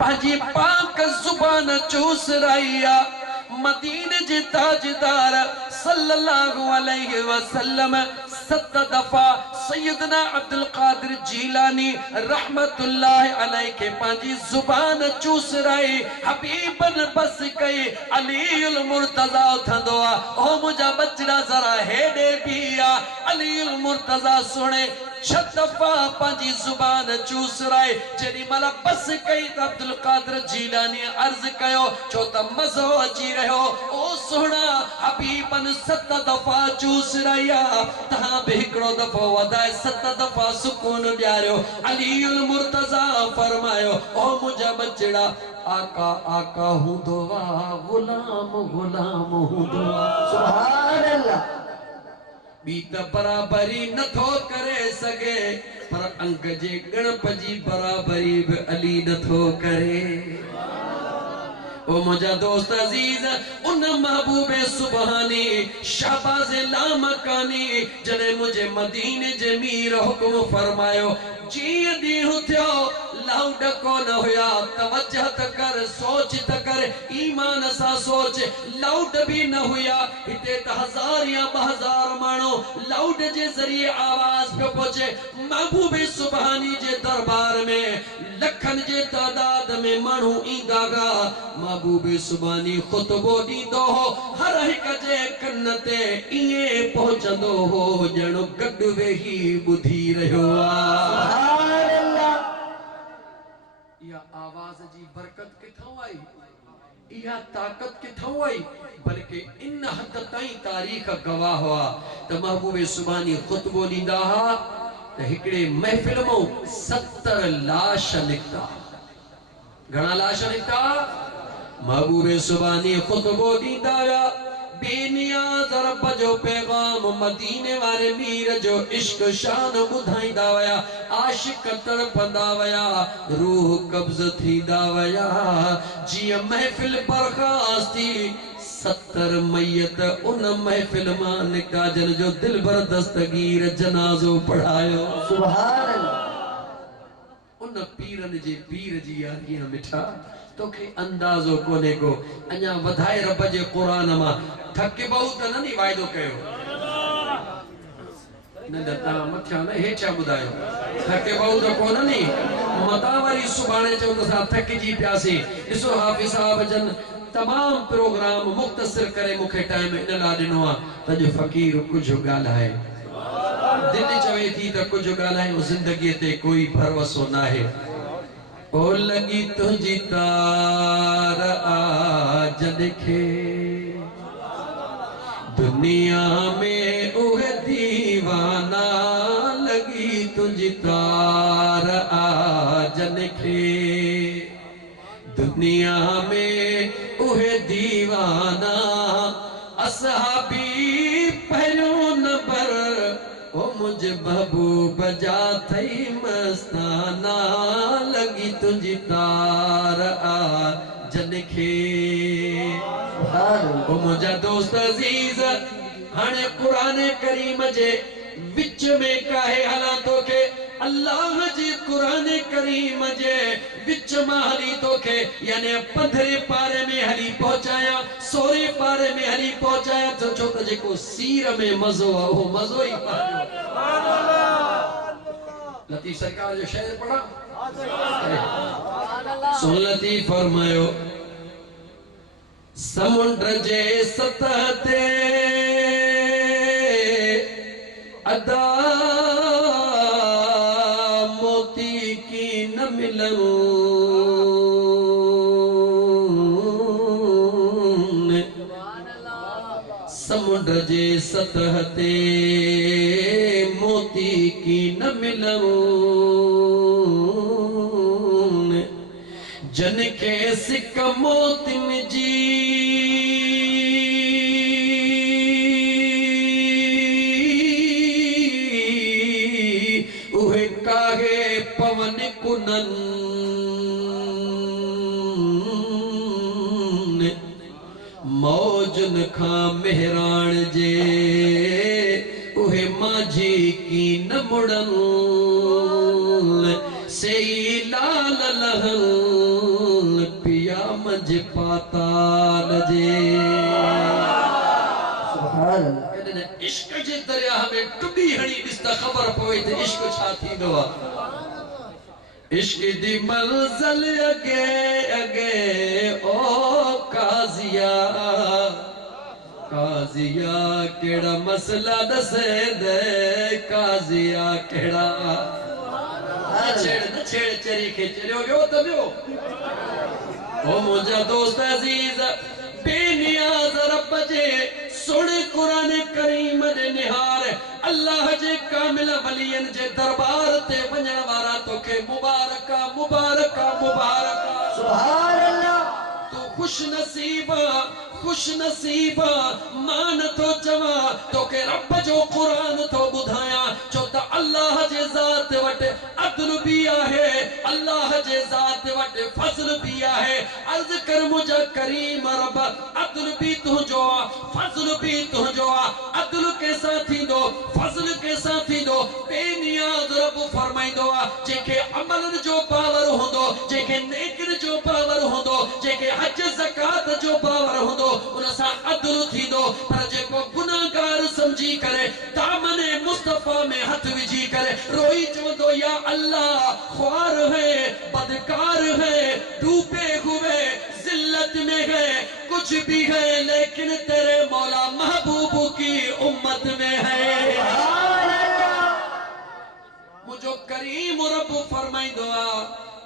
पाजी पाक जुबान चूस रहिया मदीने जे ताजदार सल्लल्लाहु अलैहि वसल्लम 7 दफा सैयदना अब्दुल कादिर जीलानी रहमतुल्लाह अलैहि के पाजी जुबान चूस रही हबीबन बस कई अलीउल मुर्तजा उठंदो ओ मुझा बचड़ा जरा हेडे पिया अलीउल मुर्तजा सुने 6 दफा पाजी जुबान चूस रहे जेडी मला बस कई त अब्दुल कादिर जीलानी अर्ज कयो छो त मजो अची रहो ओ सोना हबीबन 7 दफा चूस रहा तहां बि हिकड़ो दफो वधाए 7 दफा सुकून ॾियारियो अलीउल मुर्तजा फरमायो ओ मुझा बचड़ा आका आका हूंदो आ गुलाम गुलाम हूंदो आ सुभान अल्लाह बी त बराबरी नथो करे सके पर अंक जे गणप जी बराबरी भी अली नथो करे ओ मुझा दोस्त अजीज उन महबूबे सुबहानी शाहबाज लामकानी जने मुझे मदीने जे मीर हुक्म फरमायो जी दी थियो लाउड को न होया तवज्जह त कर सोच त कर ईमान सा सोच लाउड भी न हुया इते त 1000 या 2000 मानो लाउड जे जरिए आवाज पे पहुंचे महबूबे सुबहानी जे दरबार में लखन जे तादाद में मानू ईंदागा महबूबे सुबहानी खुतबो दीदो हो हर एक जे कन ते इए पहुंचंदो हो जणो गड वेही बुधी रहो आ सुभान अल्लाह या आवाज जी बरकत किथों आई या ताकत किथों आई बल्कि इन हद ताई तारीख गवाह हुआ त महबूबे सुबहानी खुतबो दींदा हा त हिकड़े महफिल में 70 लाश निकता घणा लाश निकता महबूबे सुबहानी खुतबो दींदा हुआ बेनियाज रब जो पैगाम मदीने वाले मीर जो इश्क शान बुधाईंदा वया आशिक तड़पंदा वया रूह कब्ज थींदा वया जी महफिल बर्खास्त थी 70 मैयत उन महफिल मां निका जन जो दिल भर दस्तगीर जनाजो पढ़ायो सुभान अल्लाह उन पीरन जे पीर जी यारियां मिठा तोखे अंदाजो कोने को अञा वधाए रब जे कुरान मां थके बहुत न वायदो कयो नंदता मथिया न हेठा बुधायो थके बहुत कोन नी मता वारी सुभाणे चो त थक जी प्यासी इसो हाफिज साहब जन तमाम प्रोग्राम मुख्तसर करे मुखे टाइम इन ला दिनो आ त जो फकीर कुछ गालाए दिल चवे थी त कुछ गालाए जिंदगी ते कोई भरोसो ना है ओ लगी तुझी तार आज दिखे दुनिया में उह दीवाना लगी तुझी तार आज दिखे दुनिया में उह दीवाना असहाबी पहलो नंबर ओ मुझे महबूब जा थई मस्ताना लगी तुझी तार आ जनखे ओ मुझा दोस्त अजीज हाने कुरान करीम जे विच में काहे हालातों के अल्लाह जी कुरान करीम जे विच में हली तोखे यानी 15 पारे में हली पहुंचाया 16 पारे में हली पहुंचाया तो छो त जेको सीर में मजो आ वो मजो ही पायो सुभान अल्लाह लतीफ सरकार जो शेर पढ़ा सुभान अल्लाह सुन लतीफ फरमायो समुद्र जे सतह ते अदा मोती की न मिलूं समुद्र जे सतह ते मोती की न मिलूं जन के सिक मोतिन जी उहे काहे पवन कुनन मौजन खां मेहरान जे उहे माझी की न मुड़न से लाल लहन जे पाताल जे सुभान अल्लाह इश्क जे दरिया में टुबी हणी दिसता खबर पवे ते इश्क छा थींदो आ इश्क दी मंज़िल अगे अगे ओ काज़िया काज़िया केड़ा मसला दसे दे काज़िया केड़ा न छेड़ चरी खे चलियो वियो त वियो ओ मुंहिंजा दोस्त अज़ीज़ बेनियाज़ रब जे सुन कुरान करीम दे निहार अल्लाह जे कामिल वलियन जे दरबार ते वञण वारा तोखे मुबारका मुबारका मुबारका सुभान अल्लाह तू खुश नसीबा मान तो चवा तोखे रब जो कुरान तो बुधाया छो त अल्लाह जे ज़ात वट अदल भी आहे अल्लाह जे ज़ात वट फज़ल भी आहे अर्ज़ कर मुझा करीम रब अदल भी तुझो फज़ल भी तुझो अदल के साथी दो फज़ल के साथी दो बेनियाज़ रब फरमाइंदो जेके अमलन जो पावर होंदो जेके नेकिन जो पावर होंदो जेके हज ज़कात जो पावर होंदो उन सां अदल थींदो पर जेको गुनाहगार समझी करे दामने मुस्तफा में हथ विझी करे रोई चवंदो या अल्लाह ख्वार है बदकार है डूबे हुए जिल्लत में है कुछ भी है लेकिन तेरे मौला महबूब की उम्मत में है मुझो करीम रब फरमाइंदो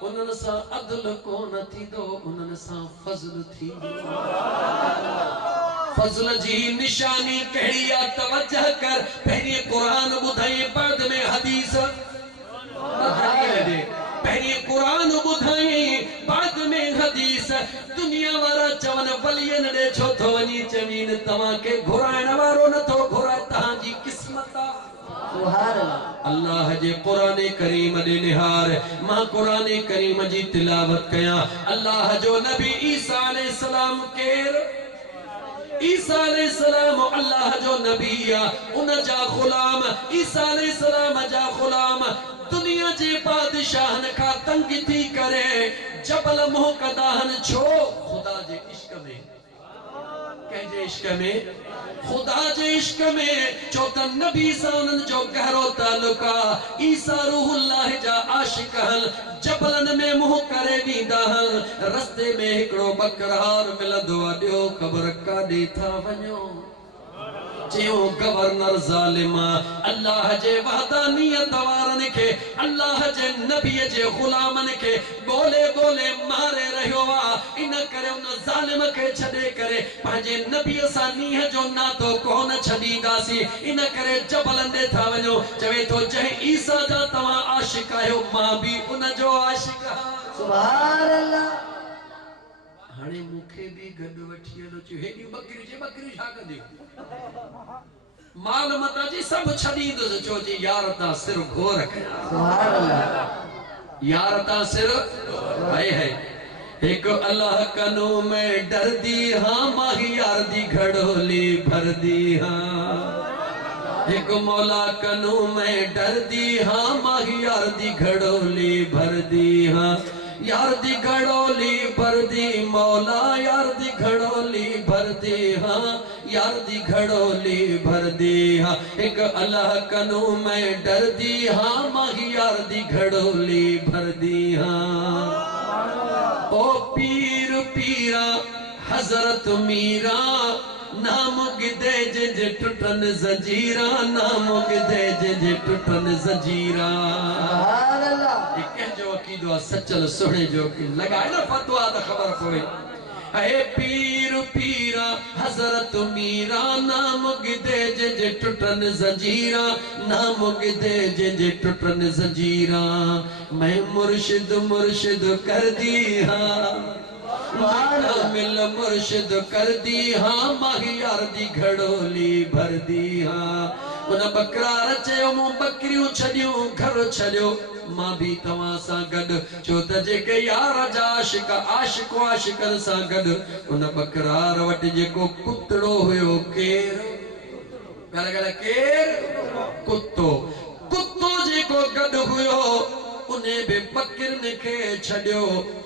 उन्हनि सां अदल कोन थींदो उन्हनि सां फज़ल थींदो फज़ल जी निशानी कहिड़ी आहे तवज्जह कर पहिरीं कुरान ॿुधाई बाद में हदीस पहिरीं कुरान ॿुधाई बाद में हदीस दुनिया वारा चवनि वलियन ॾे छो थो वञी चवीन तव्हांखे घुराइण वारो नथो घुराए तव्हांजी क़िस्मत आहे अल्लाह जे कुरान करीम दे निहार मां कुरान करीम जी तिलावत कया अल्लाह जो नबी ईसा अलैहि सलाम केर ईसा अलैहि सलाम अल्लाह जो नबी उन जा गुलाम ईसा अलैहि सलाम जा गुलाम दुनिया जे बादशाहन का तंग थी करे जबल मुहकदाहन छो खुदा जे इश्क में कहजे इश्क में खुदा जे इश्क में जो त नबी सां उन्हनि जो गहरो ताल्लुक आहे ईसा रूहुल्लाह जा आशिक हल जबलन में मुंह करे वींदा हल रस्ते में हिकिड़ो बकरार मिलंदो आहे ॾियो ख़बर काॾे था वञो चयो गवर्नर ज़ालिमा अल्लाह जे वहदानियत वारनि खे अल्लाह जे नबी जे गुलामन के गोले गोले मारे रहियो आहे इन करे उन ज़ालिम खे छॾे करे पंहिंजे नबी सां नीह जो नातो कोन छॾींदासीं इन करे जबलन ॾे था वञो चवे थो जंहिं ईसा जा तव्हां आशिक आहियो मां बि उन जो आशिक आहियां सुभान अल्लाह हाणे मूंखे बि गॾु वठी हलो चयो हेॾी बकरी छा कंदियूं माल मता जी सभु छॾींदुसि चो जी यार तां सिर घोर कया सुभान अल्लाह यार तां सिर हाय हाय एक अल्लाह कनो में डरदी हां माही यार दी घड़ोली भरदी हां एक मौला कनो में डरदी हां माही यार दी घड़ोली भरदी हां यार दी घड़ोली भरदी मौला यार दी घड़ोली भरदी हां यार दी घड़ोली भरदी हां एक अल्लाह कनो में डरदी हां माही यार दी घड़ोली भरदी हां ओ पीर पीरा हजरत मीरा नाम गिदे जे टुटन जंजीरा नाम गिदे जे टुटन जंजीरा सुभान अल्लाह ये जो अकीदो सचल सुने जो कि लगाए ना फतवा तो खबर कोई ए पीर पीरा हजरत मीरा नाम गिदे जे टुटन जंजीरा नाम गिदे जे टुटन जंजीरा मैं मुर्शिद मुर्शिद कर दी हां मिल मुर्शिद कर दी हां माही यार दी घड़ोली भर दी हां उन बकरार चयो मूं बकरियूं छॾियूं घर छॾियो मां भी तव्हां सां गॾु छो त जेके यार जा आशिक आशिको आशिकनि सां गॾु उन बकरार वटि जेको कुतड़ो हुयो केर कुतो जेको गॾु हुयो उन उन्हें बे बकिरन खे छड़ियो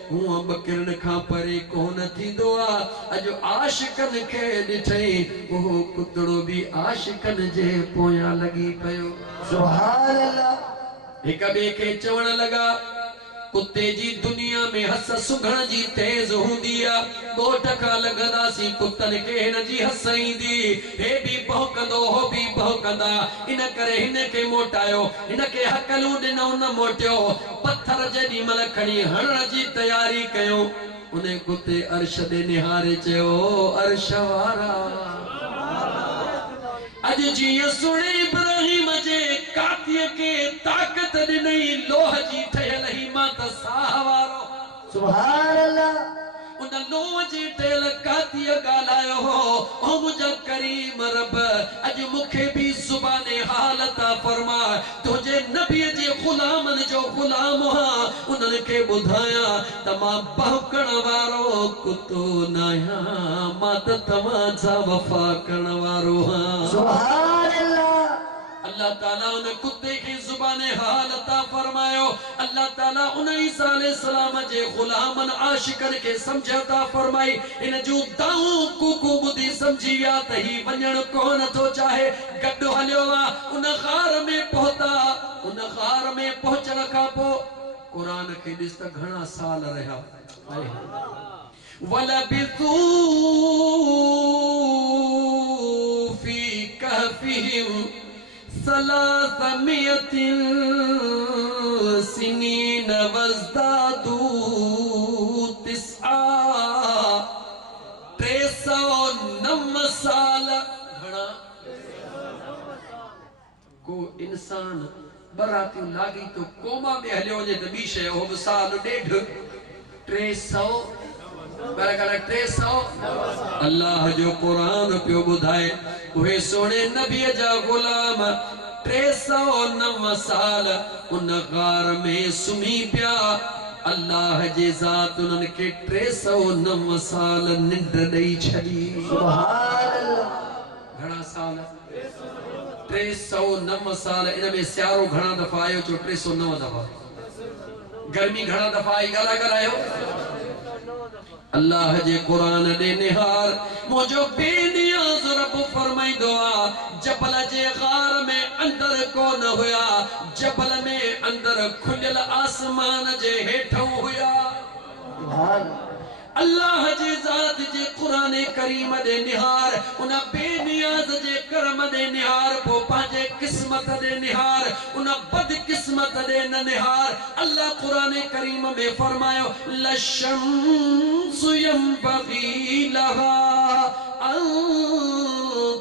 हुआ बकिरन खां परे कोन थींदो आ अजो आशिकन खे ॾिठई वो कुतड़ो भी आशिकन जे पोयां लगी पयो सुभान अल्लाह हिक ॿिए खे चवण लगा कुत्ते जी दुनिया में हस सुघण जी तेज हूंदी आ ॻोठ खां लॻंदासीं कुतन खे हिन जी हस ईंदी हे भी भौंकंदो हो भी भौंकंदा इन करे हिन खे मोटायो हिन खे हकलूं ॾिनऊं न मोटियो पत्थर जेॾी महिल खणी हणण जी तयारी कयूं उन कुत्ते अर्श ॾे निहारे चयो अर्श वारा अज जीअं सुणे इब्राहिम जे कातीअ खे ताक़त ॾिनई लोह जी ठहियल ही मां त साह वारो सुभान अल्लाह उन लोह जी ठहियल कातीअ ॻाल्हायो हो ओ मुंहिंजा करीम रब अॼु मूंखे भी ज़ुबाने हाल ता फरमा तुंहिंजे नबीअ जे ग़ुलामनि जो ग़ुलाम हा उन्हनि खे ॿुधायां त मां भौंकण वारो कुतो न आहियां मां त तव्हां सां वफ़ा करण वारो आहियां सुभान अल्लाह अल्लाह ताला उन कुत्ते की जुबाने हाल अता फरमायो अल्लाह ताला उन ईसा अलैहिस्सलाम जे गुलामन आशिकन के समझता फरमाई इन जो दाऊ कुकू बुधी समझिया त ही वणन कोन थो चाहे गड हलियो वा उन गार में पहुता उन गार में पहुचण का पो कुरान के ॾिस त घणा साल रहा वलबिथू फी कहफिहिम सलासमियतिन सिनीन वज़दादू तिस्आ 309 साल घणा को इंसान बरातियूं लागी तो कोमा में हलियो वञे त ॿी शइ हो बि साल ॾेढ 300 अल्लाह जो कुरान पियो ॿुधाए उहे सोने नबीअ जा गुलाम 309 साल उन गार में सुम्ही पिया अल्लाह जे ज़ात उन्हनि खे 309 साल निंड ॾेई छॾी सुभान अल्लाह घणा साल 309 साल इन में सियारो घणा दफ़ा आयो चो 309 दफ़ा गर्मी घणा दफ़ा आई ॻाल्हायो अल्लाह जे कुरान दे निहार मुझो बेनियाज रब फरमाइंदो आ जबल जे गार में अंदर कोन हुया जबल में अंदर खुलियल आसमान जे हेठों हुया सुभान अल्लाह जे ज़ात जे कुरान करीम दे निहार उन बेनियाज जे करम दे निहार पो पांजे किस्मत दे निहार उन बदकिस्मत दे न निहार अल्लाह कुरान करीम में फरमायो लशम्सु यंबगी लहा अन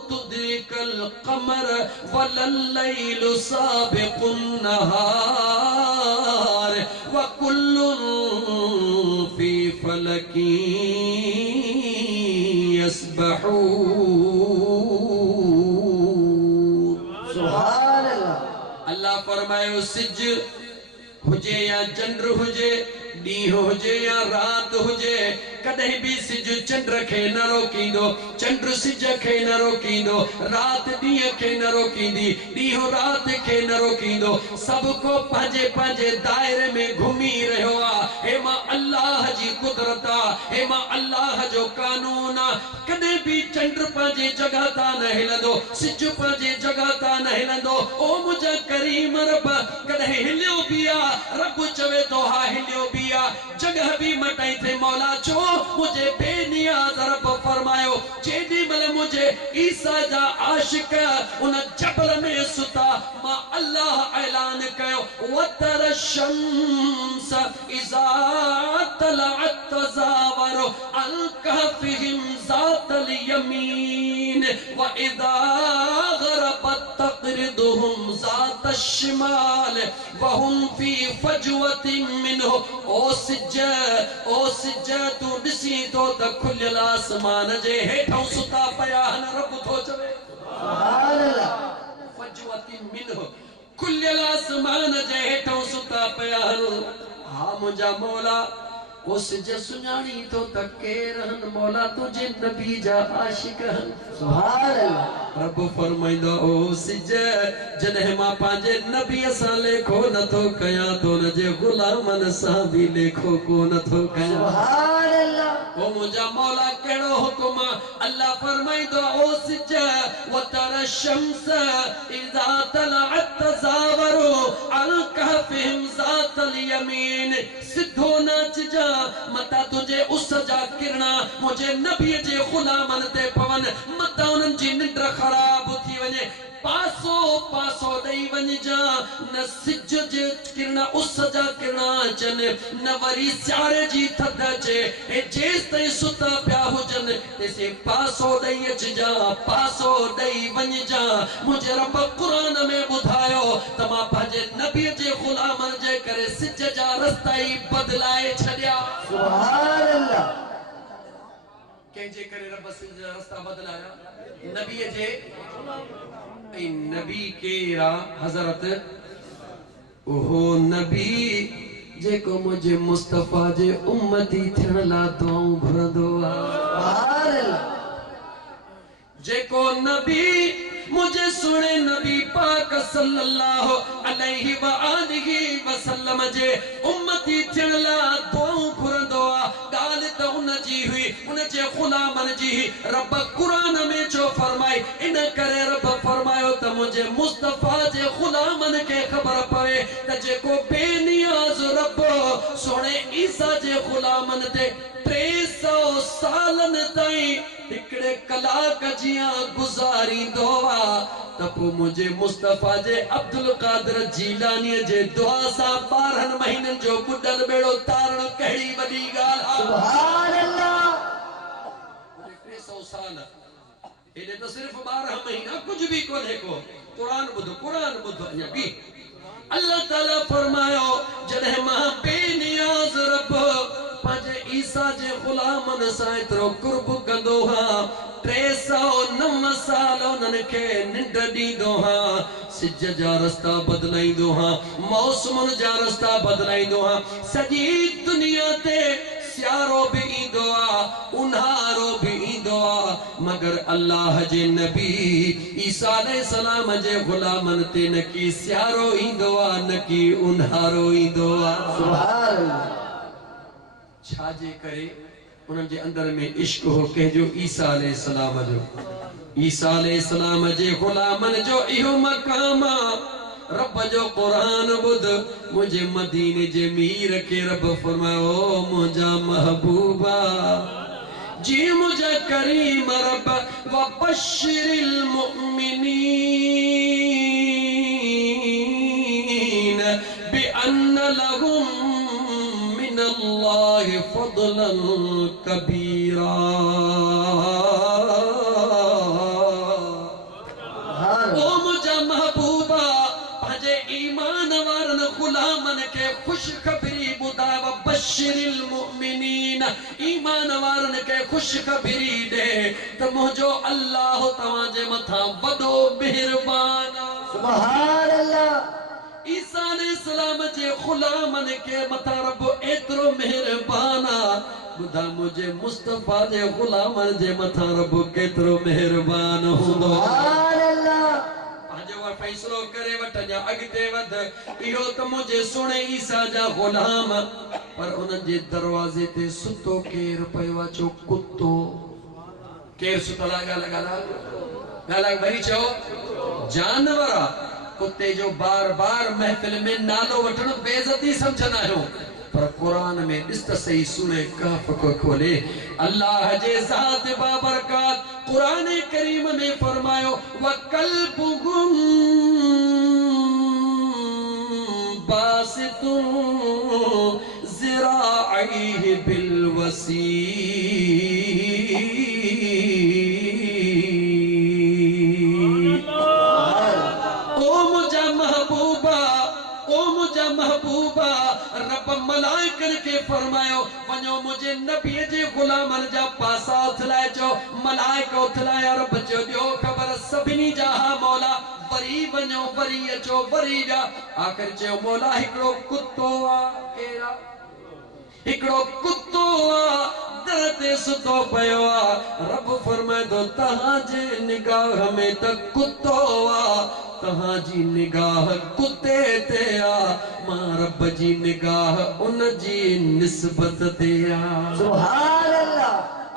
तुद्रिकल कमर वलल लैलु साबिकुन नहार व कुल्लुन फी फलकी यस्बहून सुभान अल्लाह अल्लाह फरमायो सिज हुजे या चंद्र हुजे ॾींहुं हुजे या रात हुजे कॾहिं भी सिज चंद्र खे न रोकींदो चंद्र सिज खे न रोकींदो रात ॾींहुं खे न रोकींदी ॾींहुं रात खे न रोकींदो सब को पंहिंजे पंहिंजे दायरे में घुमी रहियो आहे हे मां अल्लाह जी कुदरत आहे हे मां अल्लाह जो कानून आहे कॾहिं भी चंद्र पंहिंजे जगह तां न हिलंदो सिज पंहिंजे जगह तां न हिलंदो ओ मुंहिंजा करीम रब कॾहिं हिलियो भी आहे रब चवे थो हा हिलियो भी आहे जगह भी मटाई थे मौला चो मुझे बेनियाज रब फरमायो जेडी मल मुझे ईसा जा आशिक उन जबल में सुता मां अल्लाह ऐलान कयो वतर शम्स इज़ा तलअत तज़ावर अन कहफिहिम ज़ातल यमीन व इज़ा गरबत तक़रिदुहुम ज़ात शिमाल व हुम फी फजवतिन मिनहु ओ सिज तू ॾिसी तो त खुलियल आसमान जे हेठों सुता पया हन रब थो चवे सुभान अल्लाह फजवतिन मिनहु खुलियल आसमान जे हेठों सुता पया हन हा मुंहिंजा मौला उस सुञाणी तो तके रहन मौला तुझे नबी जा आशिक हन सुभान अल्लाह रब फरमाइंदो ओ सिज जने मां पांजे नबी सा लेखो न तो कया तो न जे गुलामन सा भी लेखो को न तो कया सुभान अल्लाह ओ मुझा मौला केड़ो हुक्म अल्लाह फरमाइंदो ओ सिज व तरा शम्स इजा तलअत तजावरु अल कहफिम ज़ातल यमीन सिद्धो नाच जा मता तुझे उस जा किरणा मुझे नबी जे गुलामन ते पवन मता उन जी निंड खराब थी वने पासो पासो दई वन जा न सिज जे किरणा उस जा किरणा चन न वरी स्यारे जी थद चे ए जेस तई सुता प्या हुजन तेसे पासो दई अच जा पासो दई वन जा मुझे रब कुरान में बुधायो तमा पंहिंजे नबी जे गुलामन जे करे सिज जा रस्ता ही बदलाए छड़िया सुभान अल्लाह कंहिंजे करे रब सिज जा रस्ता बदलाया नबी जे ऐं नबी केरा हज़रत ओहो नबी जेको मुझे मुस्तफा जे उम्मती थियण ला दुआऊं घुरंदो आहे सुभान अल्लाह जेको नबी मुझे सुने नबी पाक सल्लल्लाहु अलैहि व आलिहि वसल्लम जे उम्मती थियण ला दुआऊं घुरंदो आहे ॻाल्हि त उन जी हुई उन जे गुलामन जी रब कुरान में जो फरमाई इन करे रब फरमायो त मुझे मुस्तफा जे गुलामन के खबर पवे त जेको बेनियाज रब सोने ईसा जे गुलामन ते 300 सालन ताईं हिकड़े कलाक जिया गुजारींदो आ त पोइ मुझे मुस्तफा जे अब्दुल कादिर जीलानी जे दुआ सां 12 महीनन जो बुडल बेड़ो तारण कहिड़ी वॾी ॻाल्हि आहे सुभान अल्लाह 300 साल एॾे त सिर्फ 12 महीना कुछ भी कोन्हे को कुरान ॿुधो अञा बि अल्लाह ताला फरमायो जॾहिं मां बेनियाज़ रब पंहिंजे ईसा जे गुलामन सां एतिरो कुर्ब कंदो हा 309 साल उन्हनि खे निंड ॾींदो हा सिज जा रस्ता बदलाईंदो हा मौसमुनि जा रस्ता बदलाईंदो हा सॼी दुनिया ते सियारो भी ईंदो आ उन्हारो भी ईंदो आ मगर अल्लाह जे नबी ईसा अलैहिस्सलाम जे गुलामन ते न की सियारो ईंदो आ न की उन्हारो ईंदो आ सुभान अल्लाह छाजे करे उन्हनि जे अंदर में इश्क हो कंहिंजो ईसा अलैहिस्सलाम जो ईसा अलैहिस्सलाम जे गुलामन जो इहो मकाम आ रब जो कुरान बुध मुझे मदीने जे मीर के रब फरमायो मुझा महबूबा जी मुझे करीम रब व बशिरिल मुमिनीन बिअन्न लहुम मिनल्लाहि फضलन कबीरा ओ मुझा महबूबा ईमान वारन गुलामन के खुशखबरी बुधाव बशिरिल मुमिनीन ईमान वारन के खुशखबरी दे त मुझो अल्लाह तवां जे मथा वडो मेहरबान सुभान अल्लाह ईसा अलैहिस्सलाम जे गुलामन के मथा रब एतरो मेहरबान बुधा मुझे मुस्तफा जे गुलामन जे मथा रब केतरो मेहरबान हुंदो सुभान अल्लाह फैसलो करे वठजा अगते वध इहो त मुझे सुने ईसा जा गुलाम पर उन जे दरवाजे ते सुतो केर पयो चो कुत्तो केर सुतला गाला वरी चो जानवर कुत्ते जो बार बार महफिल में नालो वठण बेइज्जती समझना है पर कुरान में ॾिस त सही सूरह कहफ को खोले अल्लाह जे ज़ात बाबरकात कुरान करीम में फरमायो व कल्बुहुम बासितुन ज़िराइहि बिल वसी महबूबा रब मलाइकन के फरमायो वञो मुझे नबी जे गुलामन जा पासा उथलाए चो मलाइका उथलाया रब जो ॾियो ख़बर सभिनी जा हा मौला वरी वञो वरी अचो वरी जा आख़िर चयो मौला हिकिड़ो कुत्तो आ केरा हिकड़ो कुत्तो दर ते सुतो पयो रब फरमाए तो तहां जे निगाह में त कुत्तो तहां जी निगाह कुत्ते ते मां रब जी निगाह उन जी निस्बत ते सुभान अल्लाह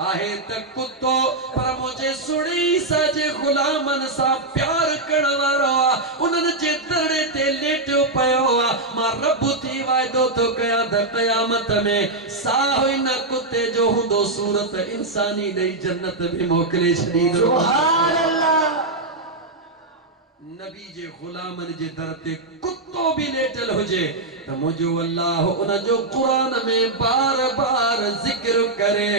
आहे त कुत्तो पर मुझे सुणी सजे गुलामन सा प्यार करण वारो उनन जे दरड़े ते लेटियो पयो मां रब थी वायदो तो कया द क़यामत में साह इन कुत्ते जो हुंदो सूरत इंसानी दई जन्नत में मोकले छडींदो सुभान अल्लाह नबी जे गुलामन जे दर ते कुत्तो भी लेटल हुजे त मुझो अल्लाह उन जो कुरान में बार बार जिक्र करे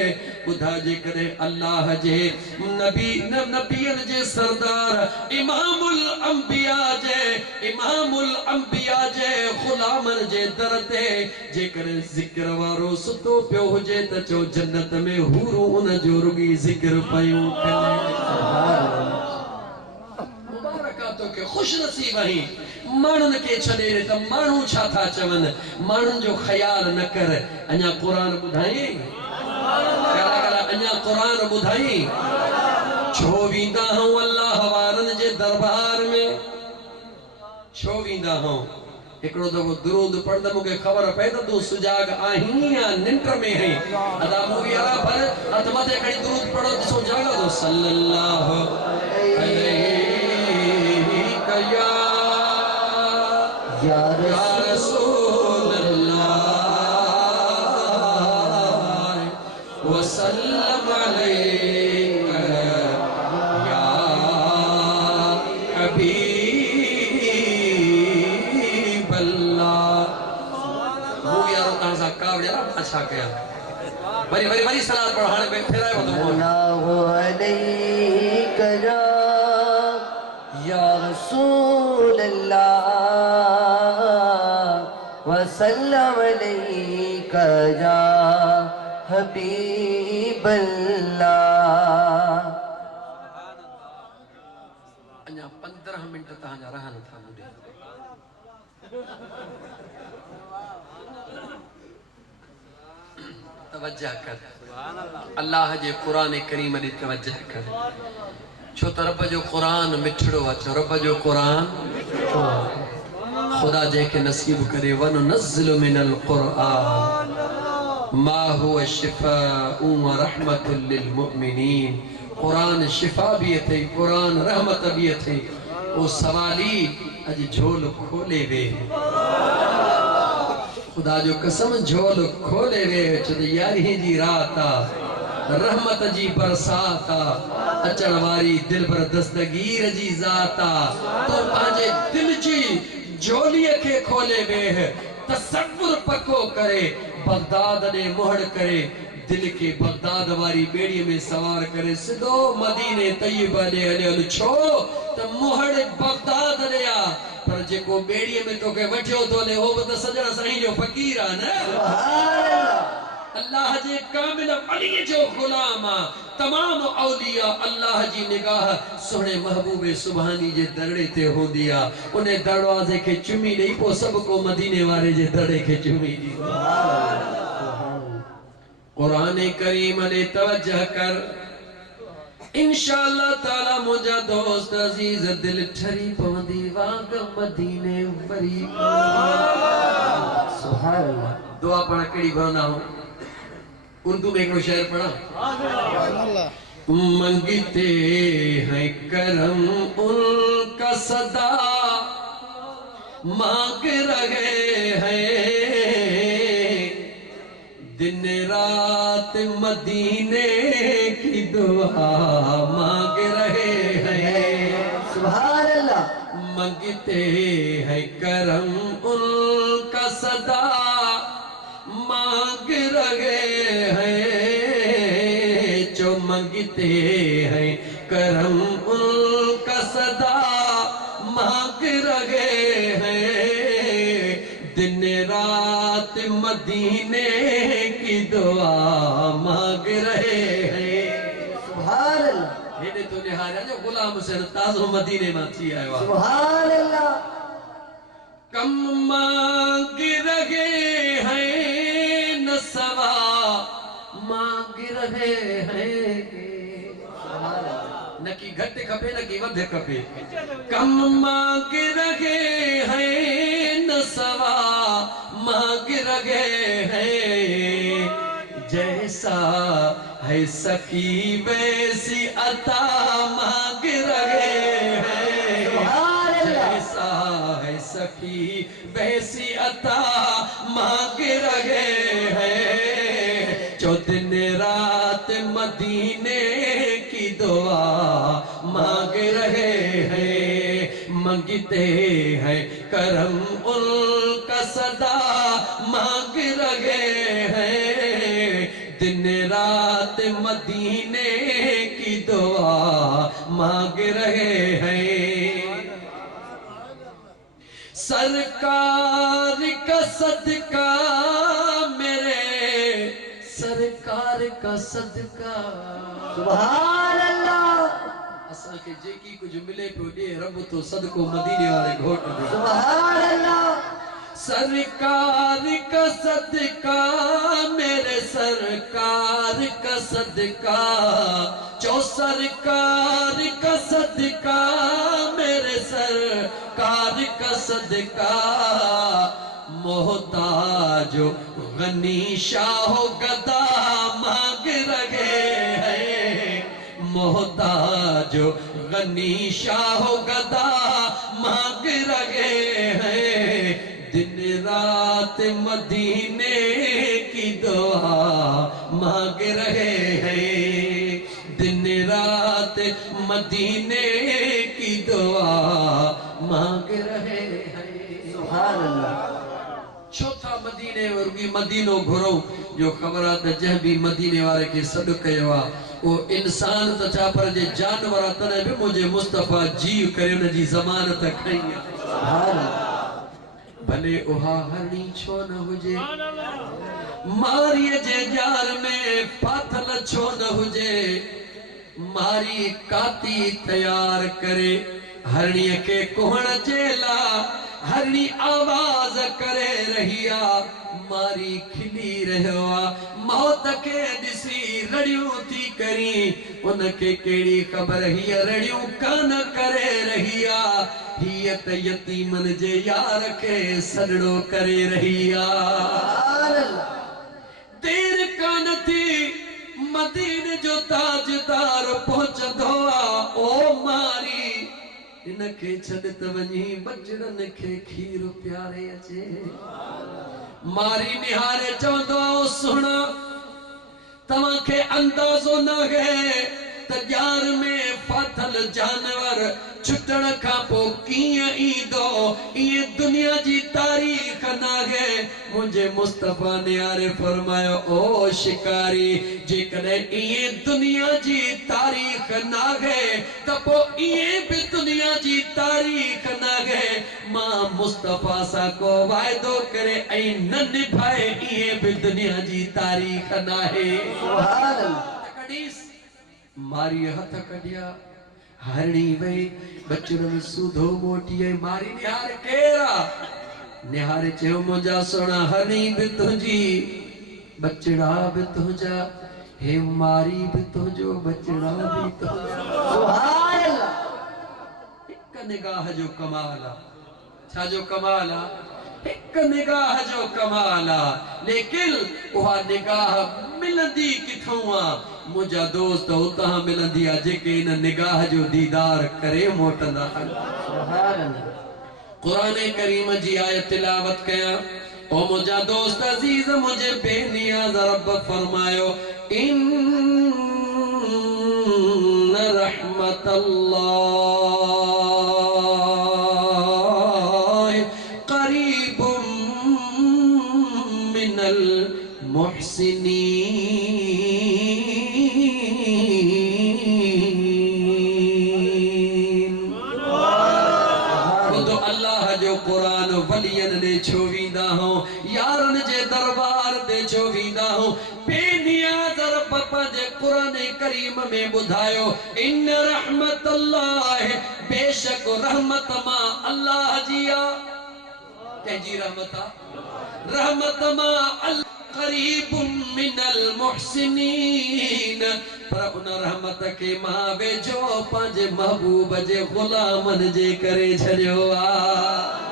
बुधा जे करे अल्लाह जे नबियन जे सरदार इमामुल अंबिया जे गुलामन जे दर ते जे करे जिक्र वारो सुतो पियो हुजे त चो जन्नत में हूरो उन जो रुगी जिक्र पयो करे तो के खुश नसीब ही मानन के छडे त मानू छा था चवन मानन जो ख्याल न कर अना कुरान बुधाई करा अना कुरान बुधाई छो विंदा हूं अल्लाह वारन जे दरबार में छो विंदा हूं एकड़ो दफो दुरूद पढ़द मुके खबर पए त तू सुजाग आहीं या निंड में है अदा मूवी अरा पर हथ मथे खड़ी दुरूद पढ़ो दिसो जागा तो सल्लल्लाहु अलैहि या रसूल अल्लाह वसल्लम अलैका या हबीब अल्लाह वो यार ताजा कावड़िया अच्छा कया बड़ी सलात पढ़ाने पे फिराए वो अल्लाहु अलैका या रसूल अल्लाह वसल्लम अलैका या हबीब अल्लाह अन्या 15 मिनट तहां रहन था मुझे तवज्जो कर अल्लाह जे कुरान करीम दी तवज्जो कर छो त रब जो कुरान मिठड़ो अचो रब जो कुरान खुदा जे के नसीब करे वन नज़्ल मिनल कुरान मा हुवा शिफाउ व रहमतुल लिल मुमिनीन कुरान शिफा भी थे कुरान रहमत भी थे ओ सवाली अज झोल खोले वे खुदा जो कसम झोल खोले वे छो यारी जी रात रहमत जी बरसात अचण वारी दिल पर दस्तगीर जी ज़ात तो पांजे दिल जी झोलीअ के खोले वे तसव्वुर पको करे बगदाद ने मोहड़ करे दिल के बगदाद वारी बेड़ी में सवार करे सिधो मदीने तैयबा ने हलियल छो त मोहड़ बगदाद ने पर जेको बेड़ी में तो के वठियो तो ले हो त सजण साईं जो फकीर आ न सुभान अल्लाह अल्लाह जे कामिल अली जो गुलाम तमाम औलिया अल्लाह जी निगाह सोने महबूबे सुभानी जे दरड़े ते होंदी उन्हें दरवाजे के चुमी नहीं पो सब को मदीने वाले जे दरड़े के चुमी दी कुरान करीम ने तवज्जो कर इंशाअल्लाह ताला मुझा दोस्त अजीज दिल ठरी पवंदी वाग मदीने वरी सुभान अल्लाह दुआ पढ़ केड़ी भरना हो उर्दू में एक शेर पढ़ा मंगते हैं करम उनका सदा मांग रहे हैं दिन रात मदीने की दुआ मांग रहे हैं सुभान अल्लाह मंगते हैं करम उनका सदा मांग रहे हैं जो मंगते हैं करम उनका सदा मांग रहे हैं दिन रात मदीने की दुआ मांग रहे हैं सुभान अल्लाह हेने तो निहारा जो गुलाम हुसैन ताज़ो मदीने में थी आयो सुभान अल्लाह कम मांग रहे हैं नसा मांग रहे हैं न की घट खपे न की वध खपे कम मांग रहे हैं न सवा मांग रहे हैं जैसा है सखी वैसी अता मांग रहे हैं जैसा है सखी वैसी अता मांग रहे हैं जो दिन रात मदीने की दुआ मांग रहे हैं मांगते हैं करम उनका सदा मांग रहे हैं दिन रात मदीने की दुआ मांग रहे हैं सरकार का सदका मेरे सरकार का सदका सुभान अल्लाह असा के जेकी कुछ मिले पियो दे रब तो सदको मदीने वाले घोट दे सुभान अल्लाह सरकार का सदका मेरे सरकार का सदका जो सरकार का सदका मेरे सरकार का सदका मोहताज गनी शाह गदा मांग रहे हैं मोहताज गनी शाह गदा मांग रहे हैं दिन रात मदीने की दुआ मांग रहे हैं दिन रात मदीने की दुआ मांग रहे हैं सुभान अल्लाह चौथा मदीने वर्गी मदीनो घुरो जो ख़बर आहे त जंहिं बि मदीने वारे खे सॾु कयो आहे वो इंसान त छा पर जे जानवर आहे तॾहिं बि मुंहिंजे मुस्तफ़ा जीव करे उन जी ज़मानत खई आहे सुभान अल्लाह भले उहा हरणी छो न हुजे मारीअ जे जार में फाथल छो न हुजे मारी काती तैयार करे हरणीअ खे कुहण जे लाइ हरणी आवाज करे रही आ मारी खिली रहियो आ मौत खे ॾिसी रड़ियूं थी करी उनखे कहिड़ी ख़बर हीअ रड़ियूं कान करे रही आ हीअ त यतीमन जे यार खे सॾड़ो करे रही आ सुभान अल्लाह देर कान थी मदीने जो ताजदार पहुंचंदो आ ओ मारी इनखे छॾ त वञी बचड़नि खे खीर प्यारे अचे मारी निहारे चवंदो ओ सुहिणा तव्हांखे अंदाज़ो न आहे त ॼार में फाथल जानवर छुटण खां पोइ कीअं ईंदो इहे दुनिया जी तारीख़ नाहे मुंहिंजे मुस्तफ़ा निहारे फरमायो ओ शिकारी जेकॾहिं इहे दुनिया जी तारीख़ नाहे त पोइ इहे बि दुनिया जी तारीख़ नाहे मां मुस्तफ़ा सां को वाइदो करे ऐं न निभाए इहे बि दुनिया जी तारीख़ नाहे सुभान अल्लाह मारी हथ कढिया हरणी वई बचड़न सूधो मोटी मारी निहार केरा निहारे चयो मुंहिंजा सोना हरणी बि तुंहिंजी बचड़ा बि तुंहिंजा हे मारी बि तुंहिंजो बचड़ा बि तुंहिंजा सुभान अल्लाह हिक निगाह जो कमाल आहे छा जो कमाल आहे हिक निगाह जो कमाल आहे लेकिन उहा निगाह मिलंदी किथों आहे मुझा दोस्त उतां मिलंदी आहे जेके इन निगाह जो दीदार करे मोटंदा सुभान अल्लाह कुरान करीम जी आयत तिलावत कया ओ मुझा दोस्त अजीज मुझे बेनियाज रब फरमायो इन रहमतल्लाह करीबुम मिनल मुहसिनीन तो अल्लाह जो कुरान वलियन ने छो वींदा हो यारन जे दरबार ते छो वींदा हो बेनियाज़ रब जे कुरान करीम में बुधायो इन रहमतल्लाह बेशक रहमत मां अल्लाह जिया के जी रहमत मा क़रीबुम मिनल मुहसिनीन, पर उन रहमत के मां वेझो पंहिंजे महबूब जे ग़ुलामनि जे करे छॾियो आहे।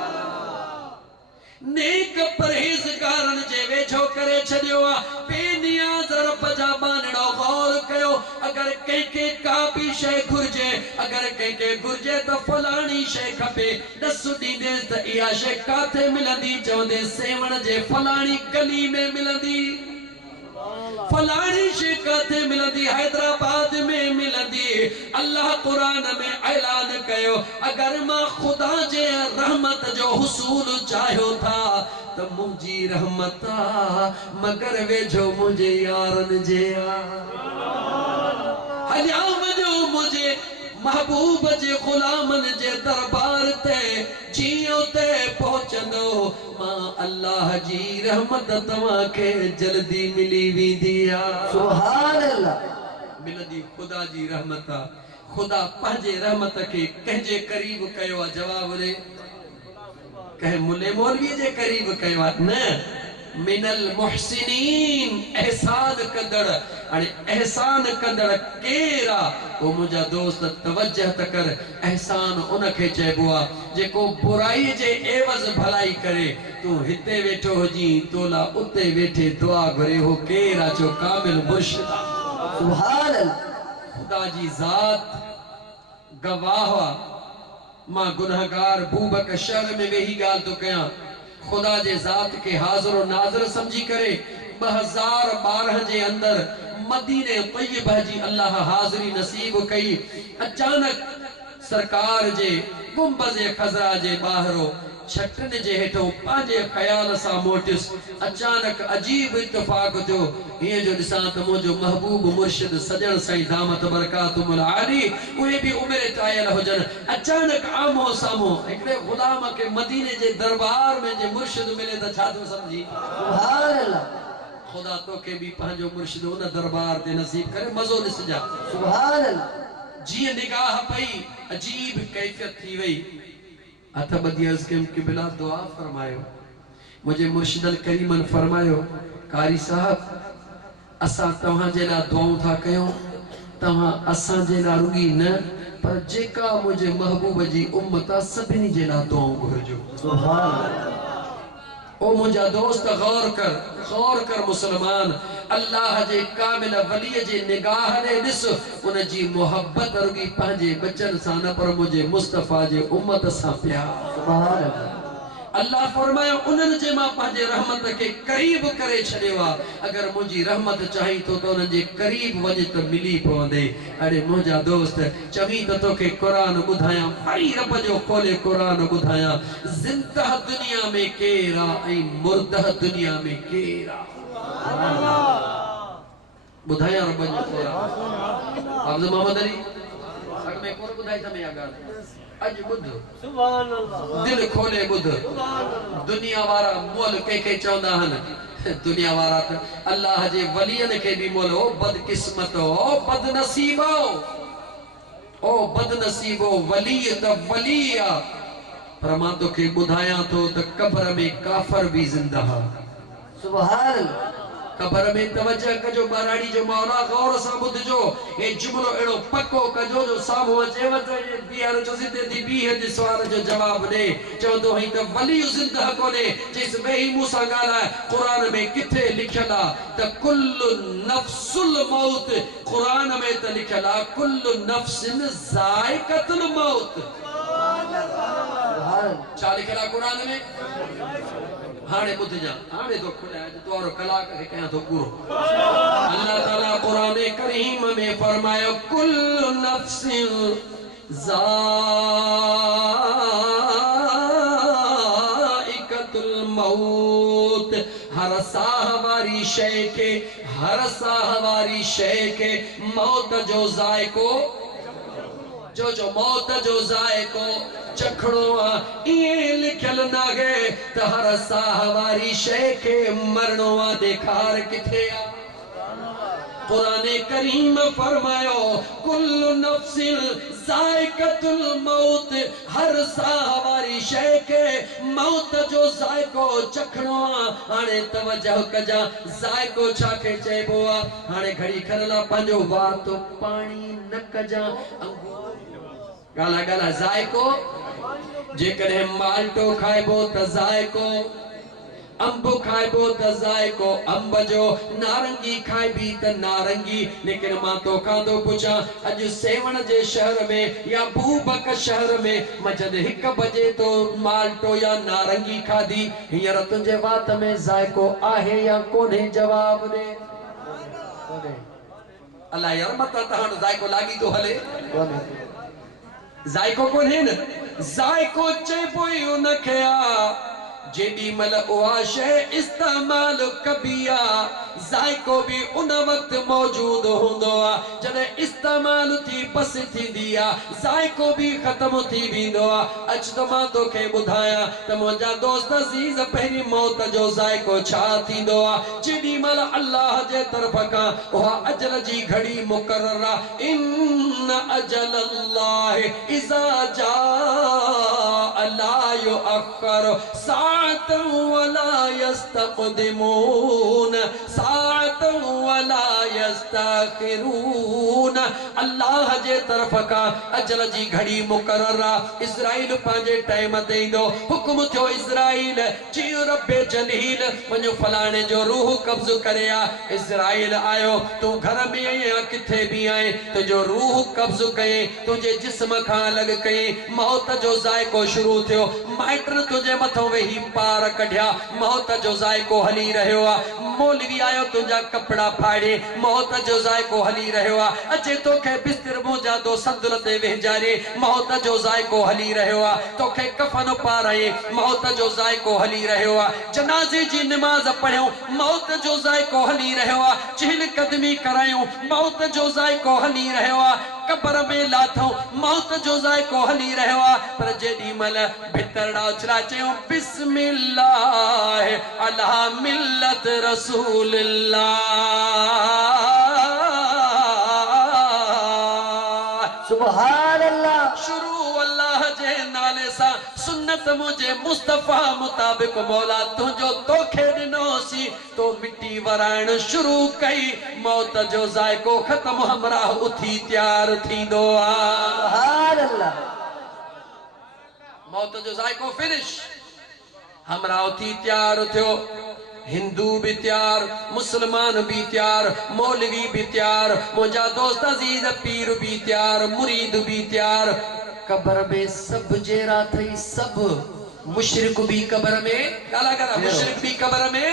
नेक परहेज़गारनि जे वेझो करे छॾियो आहे। बेनियाज़ रब जा बानड़ो गौर कयो, अगर कंहिंखे का बि शइ घुर्जे, अगर कंहिंखे घुर्जे त फलाणी शइ खपे, ॾस ॾींदेसि त इहा शइ काथे मिलंदी, चवंदे सेवण जे फलाणी गली में मिलंदी, फलाणी शइ काथे मिलंदी, हैदराबाद में मिलंदी। अल्लाह कुरान में ऐलान कयो, अगर मां खुदा जे रहमत जो हुसूल चाहियो था त मुंहिंजी रहमत मगर वेझो मुंहिंजे यारनि जे हलिया वञो मुंहिंजे महबूब जे ग़ुलामनि जे दरबार ते, जीअं ते पहुचंदो मां अल्लाह जी रहमत तव्हांखे जल्दी मिली वेंदी आहे। सुभान अल्लाह। मिलंदी ख़ुदा जी रहमत। ख़ुदा पंहिंजे रहमत खे कंहिंजे क़रीब कयो आहे? जवाब ॾे। कंहिं मुले मौलवीअ जे क़रीब कयो आहे? न, मिनल मुहसिनीन, एहसान कंदड़। हाणे एहसान कंदड़ केरु आहे? ओ मुंहिंजा दोस्त तवजह त कर, एहसान उनखे चइबो आहे जेको बुराई जे एवज़ भलाई करे। तूं हिते वेठो हुजी, तोला उते वेठे दुआ घुरे, हो केरु आहे? जो कामिल मुर्शिद आहे। सुभान अल्लाह। खुदा जी ज़ात गवाह आहे। मां गुनहगार बूबक शहर में वेही ॻाल्हि थो कयां। खुदा जे ज़ात के हाज़िर व नाज़िर समझी करे 2012 जे अंदर मदीने तय्यबा जी अल्लाह हाज़िरी नसीब कई। अचानक सरकार जे गुंबज़ खज़रा जे ॿाहिरो छटनि जे हेठो पंहिंजे ख़याल सां मोटिस। अचानक अजीब इत्तेफ़ाक़ थियो। हीअं जो ॾिसां त मुंहिंजो महबूब मुर्शिद सजण साईं दामत बरकातुहुल आली, उहे बि उमिरि टायल हुजनि, अचानक आम्हो साम्हूं हिकिड़े ग़ुलाम खे मदीने जे दरबार में जे मुर्शिद मिले त छा थो सम्झी? सुभान अल्लाह। खुदा तोखे बि पंहिंजो मुर्शिद उन दरबार ते नसीब करे, मज़ो ॾिसजा। सुभान अल्लाह। जीअं निगाह पई, अजीब कैफ़ियत थी वई। हथ ॿधी अर्ज़ कयमि कि बिला दुआ फरमायो। मुंहिंजे मुर्शिदल करीमन फरमायो, कारी साहब असां तव्हांजे लाइ दुआऊं था कयूं, तव्हां असांजे लाइ रुॻी न पर जेका मुंहिंजे महबूब जी उम्मत आहे सभिनी जे लाइ दुआऊं घुरिजो। सुभान अल्लाह। ओ मुंहिंजा दोस्त गौर कर मुसलमान, अल्लाह जे कामिल वलीअ जे निगाह ॾे ॾिस, उन जी मोहब्बत रुॻी पंहिंजे बचनि सां न पर मुंहिंजे मुस्तफ़ा जे उम्मत सां प्यार। सुभान अल्लाह। अल्लाह फरमायो, उन्हनि जे मां पंहिंजे रहमत खे क़रीब करे छॾियो आहे। अगर मुंहिंजी रहमत चाही तो त उन्हनि जे क़रीब वञ त मिली पवंदे। अरे मुंहिंजा दोस्त, चवी त तोखे क़ुरान ॿुधायां, वरी रब जो खोले क़ुरान ॿुधायां। ज़िंदह दुनिया में केरु आहे ऐं मुर्दह दुनिया में केरु आहे? ॿुधायां रब जो क़ुरान। हाफ़िज़ मोहम्मद अली अॻ में कोन ॿुधाई त इहा ॻाल्हि। अॼु ॿुध, सुभान अल्लाह। दिल खोले ॿुध। दुनिया वारा मोल कंहिंखे चवंदा आहिनि, दुनिया वारा त अल्लाह जे वलियनि खे बि मोल। ओ बदकिस्मतो, ओ बदनसीबो, ओ बदनसीबो, वली त वली आहे। पर मां तोखे ॿुधायां थो त क़ब्र में काफ़र बि ज़िंदा आहे। सुभान अल्लाह। क़ब्र में तवज्जो कजो, ॿाराड़ी जो मौला गौर सां ॿुधजो। हे जुमिलो अहिड़ो पको कजो जो साम्हूं अचे वञे बीहर जो सिधे थी बीह जे सुवाल जो जवाब ॾे। चवंदो हई त वली ज़िंदह कोन्हे, चइसि वेही मूं सां ॻाल्हाए। क़ुरान में किथे लिखियल आहे त कुल्लु नफ्सुल मौत? क़ुरान में त लिखियल आहे कुल्लु नफ्सिन ज़ाइक़तुल मौत। छा लिखियल आहे क़ुरान में? हाणे ॿुधजां, हाणे तो खुलाए तो वारो कलाक खे कयां थो पूरो। अल्लाह ताला क़ुरान करीम में फरमायो, कुल्लु नफ्सिन ज़ाइक़तुल मौत। हर साह वारी शइ खे, हर साह वारी शइ खे मौत जो ज़ाइक़ो, जो मौत जो ज़ाइक़ो चखणो आहे। ईअं लिखियल नाहे त हर साह वारी शइ खे मरणो आहे। ॾेखार किथे आहे? कुरान करीम फरमायो कुल्लु नफ्सिन जायकतुल मौत, हर साह वारी शय के मौत जो जायको चखणो आ। हाणे तवज्जो कजा जायको छा के चइबो आ। हाणे घड़ी खरला पंहिंजो वात पाणी न कजा गाला गाला जायको जेकॾहिं माल्टो खाइबो त जायको, अंब खाइबो त जायको अंब जो, नारंगी खाइबी त नारंगी। लेकिन मां तोखां थो पुछां अॼु सेवण जे शहर में या बूबक शहर में मंझंद 1 बजे तो माल्टो या नारंगी खाधी, हींअर तुंहिंजे वात में जायको आहे या कोन्हे? जवाब दे। अल्लाह यार मत त हाणे जायको लागी थो हले, जायको कोन्हे न। जायको चइबो ई उनखे आ जेडी मल उहा शय इस्तेमाल कबी आ, जायको भी उन वक्त मौजूद होंदो आ जॾहिं इस्तेमाल थी बस थींदी आ, जायको भी खत्म थी वेंदो आ। अच तो मां तोखे ॿुधायां त मुंहिंजा दोस्त अज़ीज़ पहिरीं मौत जो जायको छा थींदो आ। जेडी मल अल्लाह जे तरफ़ खां उहा अजल जी घड़ी मुक़रर आ, इन अजल अल्लाह इज़ा जा ला युअख़्ख़र साअतन वला यस्तक़दिमून साअतन वला यस्तअख़िरून। अल्लाह जे तरफ़ खां अजल जी घड़ी मुक़रर आ। इज़राइल पंहिंजे टाइम ते ईंदो। हुकुम थियो इज़राइल जियो रब्बे जलील वञो फलाणे जो रूह कब्ज़ करे आ। इज़राइल आयो, तूं घर में आहीं या किथे बि आहीं, तुंहिंजो रूह कब्ज़ कई, तुंहिंजे जिस्म खां अलॻि कई, मौत जो जायको शुरू थियो। माइट तुंहिंजे मथां वेही पार कढिया, मौत जो जायको हली रहियो आ। मौलवी आयो तुंहिंजा कपड़ा फाड़े, मौत जो जायको हली रहियो आ। अचे तोखे बिस्तर मुंहिंजा दो संदुल ते वेझारे, मौत जो जायको हली रहियो आ। तोखे कफन पाराए, मौत जो जायको हली रहियो आ। जनाज़े जी नमाज़ पढ़ियो, मौत जो जायको हली रहियो आ। चहल कदमी करायूं, मौत जो जायको हली रहियो आ। कब्र में लाथो, मौत जो जायको हली रहियो आ। पर जेडी मल भितरड़ा उछला चयो बिस्मिल्लाह अला मिल्लत रसूलिल्लाह, सुभान अल्लाह। शुरू अल्लाह जे नाले सां, सुन्नत मुझे मुस्तफा मुताबिक मौला तुझो तोखे ॾिनोसी, तो मिट्टी वराइण शुरू कई। मौत जो जायको ख़त्म, हमराह उथी तैयार थींदो आ। सुभान अल्लाह। मौत जो जायको फिनिश, हमराह उथी तैयार थियो। हिंदू भी तैयार, मुसलमान भी तैयार, मौलवी भी तैयार, मुझा दोस्त अजीज पीर भी तैयार, मुरीद भी तैयार। कब्र में सब जेरा थई, सब मुशरिक भी कब्र में गाला गाला, मुशरिक भी कब्र में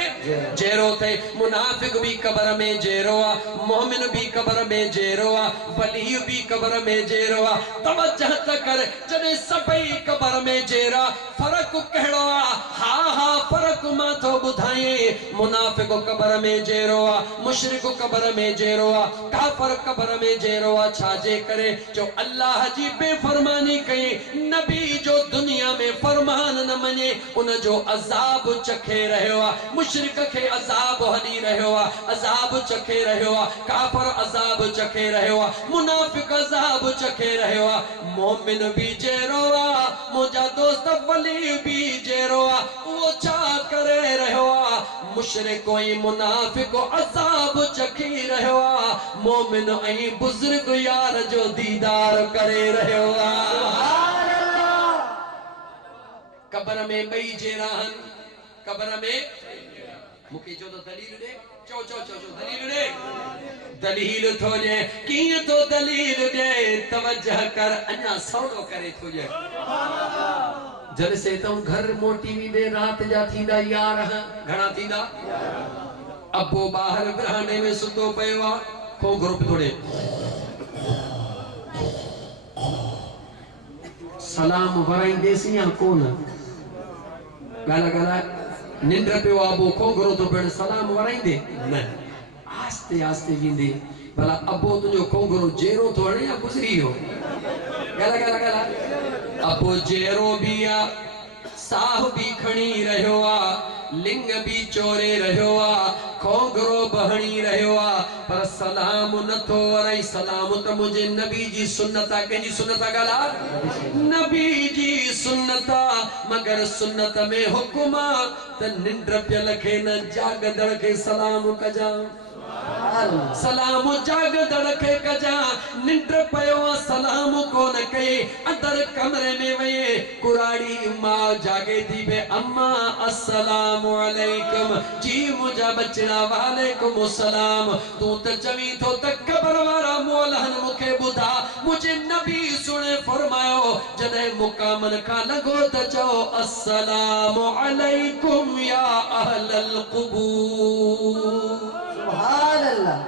जेरो थे, मुनाफिक भी कब्र में जेरो आ, मोमिन भी कब्र में जेरो आ, वली भी कब्र में जेरो आ। तवज्जो त कर, जने सभई कब्र में जेरा, फर्क कहिड़ो आ? हा हा फर्क मां थो ॿुधाए। मुनाफिक कब्र में जेरो आ, मुशरिक कब्र में जेरो आ, काफिर कब्र में जेरो आ। छाजे करे? जो अल्लाह जी बेफरमानी कई, नबी जो दुनिया में फरमान न मने, उन जो अज़ाब चखे रहियो आ। मुशरिक खे अज़ाब हली रहियो आ, अज़ाब चखे रहियो आ। काफिर अज़ाब चखे रहियो आ, मुनाफिक अज़ाब चखे रहियो आ। मोमिन भी जेरो आ, मुंहिंजा दोस्त वली भी जेरो आ। वो छा करे रहियो आ? मुशरिक ऐं मुनाफिक अज़ाब चखी रहियो आ। मोमिन ऐं बुज़ुर्ग यार जो दीदार करे रहियो आ। कब्र में बई जेरा हन, कब्र में मुखे जो तो दलील दे, चो चो चो चो दलील दे, दलील थो जे किए तो दलील दे, तवज्जो कर अन्या सौदो करे थो जे। जल से तुम घर मोटी वी दे रात जा थींदा यार घणा थींदा। अबो बाहर विरहाने में सुतो पयो आ, को ग्रुप थोड़े सलाम वराईंदेसी या कोन? गाला गाला निंड पे अबो खोगरो तो पेड़ सलाम वराइंदे न, आस्ते आस्ते वींदे। भला अबो तुझो खोगरो जेरो तो हणे या गुजरी हो? गाला गाला गाला अबो जेरो भी आ, साह भी खणी रहियो आ लिंग भी चोरे रहियो आ खोगरो बहणी रहियो आ पर सलाम नथो वरई सलाम त मुझे नबी जी सुन्नत आ कंहिंजी सुन्नत आ गाला नबी जी सुन्नत आ मगर सुन्नत में हुकुम आ त निंड पियल खे न जागदड़ खे सलाम कजा सलाम जागदड़ खे कजा निंड पयो सलाम कोन कई अंदर कमरे में वये कुराड़ी मां जागे थी बे अम्मा अस्सलाम अलैकुम जी मुझा बचड़ा वालेकुम अस्सलाम तू त चवी थो त कबर वारा मौलहन मुखे बुधा मुझे नबी सुने फरमायो जदे मुकामन का लगो त चो अस्सलाम अलैकुम या अहलल कुबूर सुभान अल्लाह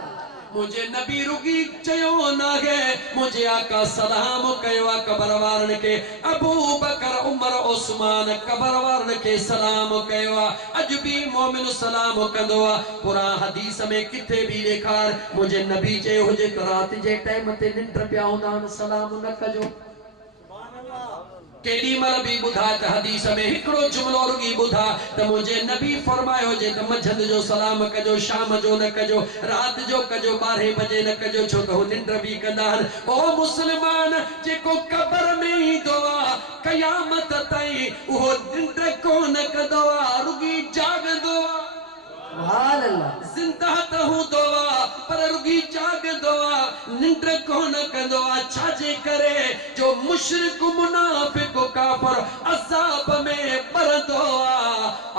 मुझे नबी रुकी चयो ना है मुझे आका सलाम कयो कबर वारन के अबू बकर उमर उस्मान कबर वारन के सलाम कयो अज भी मोमिन सलाम कंदो पुरा हदीस में किथे भी देखार मुझे नबी चयो हुजे त रात जे टाइम ते निंड पिया हुंदा सलाम न कजो केडी मल भी बुधा त हदीस में हिकड़ो जुमलो रुगी बुधा त मुझे नबी फरमायो जे त मंझंद जो सलाम कजो शाम जो न कजो रात जो कजो 12 बजे न कजो छो त निंड भी कंदा ओ मुसलमान जेको कबर में ही दुआ कयामत ताई वो निंड को न कंदो रुगी जागदो सुभान अल्लाह जिंदा त हूंदो पर रुगी जागदो निंड कोन कंदो छाजे करे जो मुशरिक मुनाफिक काफिर अज़ाब में परंदो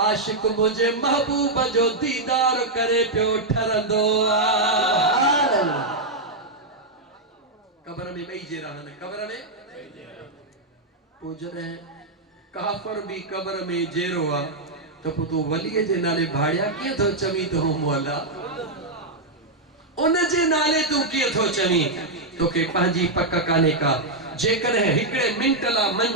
आशिक मुझे महबूब जो दीदार करे पियो ठरंदो सुभान अल्लाह कबर में बई जे रहन कबर में पो जदे काफिर भी कबर में जेरो आ तो तू वलीअ जे नाले भाड़िया कीअं थो चवी तो मौला उन जे नाले तू कीअं थो चवी तोखे पंहिंजी पक काने का जेकॾहिं हिकिड़े मिंट ला मञ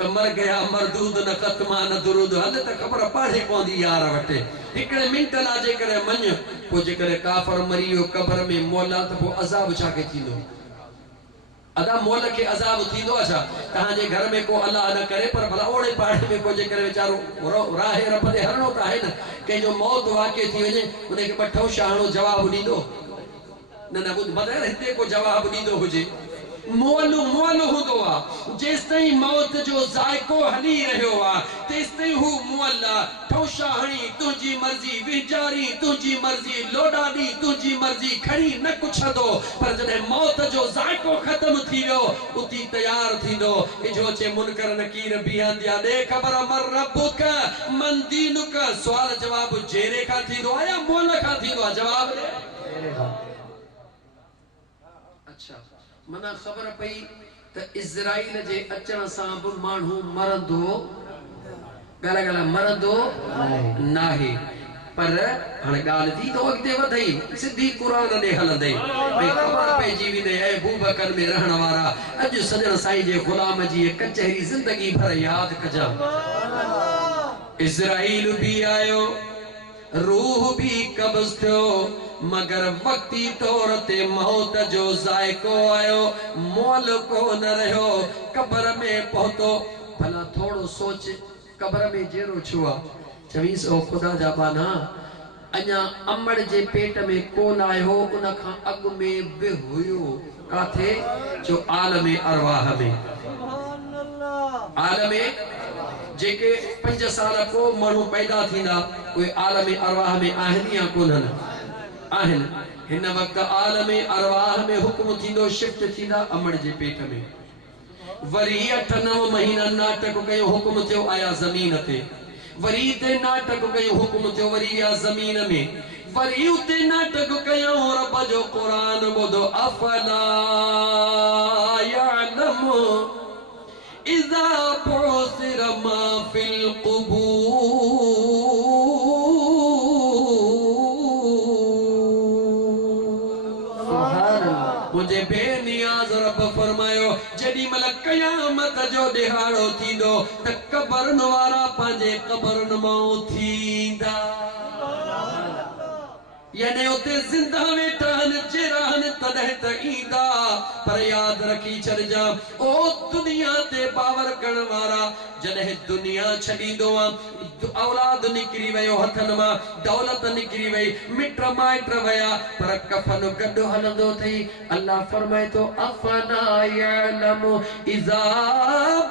त मर गया मरदूद न ख़त्मा न दुरूद हल त ख़बर पाड़े पवंदी यार वटे हिकिड़े मिंट ला जेकॾहिं मञ पोइ जेकॾहिं काफ़र मरी वियो कबर में मौला त पोइ अज़ाब छा के थींदो अदा मोल के अजाब थींदो अच्छा तहां जे घर में को अल्लाह न करे पर भला ओड़े पाड़े में को जे करे बेचारो राहे रब दे हरणो त आहे न के जो मौत वाक़े थी वने उन के बठो शाहणो जवाब दीदो न न बुध बदर हिते को जवाब दीदो हुजे मोल हुंदो आ जेसताई मौत जो जायको हली रहियो आ तेसताई हु मोल ठौशा हणी तुजी मर्जी विचारी तुजी मर्जी लोडाडी तुजी मर्जी खड़ी न कुछदो पर जने मौत जो जायको खत्म थी वियो उती तैयार थींदो इजो चे मुनकर नकीर बिहन दिया दे खबर मर रब्बुक मन दीनुक सवाल जवाब जेरे का थींदो आया मोल का थींदो जवाब दे अच्छा मना खबर पई त इज़राइल जे अचण सां बि माण्हू मरंदो गाला गाला मरंदो नाहे पर हाणे ॻाल्हि थी तो अॻिते वधई सिधी क़ुरान ॾे हलंदे भई ख़बर पइजी वेंदे ऐं अबू बकर में रहण वारा अॼु सॼण साईं जे ग़ुलाम जी कचहरी ज़िंदगी भर यादि कजां इज़राइल भी आयो रूह भी कब्ज़ थियो मगर वक्ती तौर ते मौत जो जायको आयो मोल को न रहियो कबर में पहुतो भला थोड़ो सोच कबर में जेरो छुआ चवीस ओ खुदा जा बाना अञा अमड़ जे पेट में कोन आयो उन खां अॻु में बि हुयो काथे जो आलम अरवाह में आलम जेके 5 साल को माण्हू पैदा थींदा उहे आलम अरवाह में आहिनि या कोन्हनि आहिनि हिन वक्त आलम अरवाह में हुक्म थींदो शिफ्ट थींदा अमड़ जे पेट में वरी 8-9 महीना नाटक कयो हुक्म थियो आया ज़मीन ते वरी ते नाटक कयो हुक्म थियो वरी या ज़मीन में वरी उते नाटक कयो रब जो क़ुरान ॿुधो अफला यअलम इज़ा बुसिर मा फिल क़ुबूर मुझे बेनियाज रब फरमायो जडी मल कयामत जो दिहाड़ो थींदो त कबरन वारा पंहिंजे कबरन मां थींदा यानी उते जिंदा वेठा आहिनि जहिड़ा आहिनि तॾहिं त ईंदा पर याद रखी छॾजा ओ दुनिया ते बावर करण वारा जॾहिं दुनिया छॾींदो औलाद निकिरी वियो हथनि मां दौलत निकिरी वई मिट माइट वया पर कफन गॾु हलंदो थई अल्लाह फरमाए तो अफना यअलमु इज़ा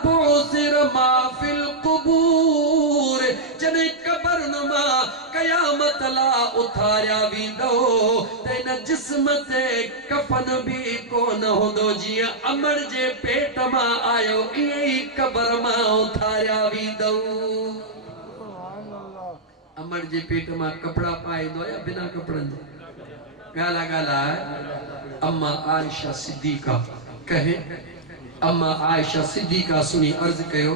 बुसिर मा फिल क़ुबूर जॾहिं कब्रनि मां क़यामत ला उथारिया वेंदो त इन जिस्म ते कफन भी कोन हूंदो जीअं अमर जे पेट मां आयो ईअं ई कब्र मां उथारिया वेंदो अमर जे पेट मां कपड़ा पाईंदो या बिना कपड़नि जे गाला गाला अम्मा आयशा सिद्दीका कहे अम्मा आयशा सिद्दीका सुनी अर्ज कयो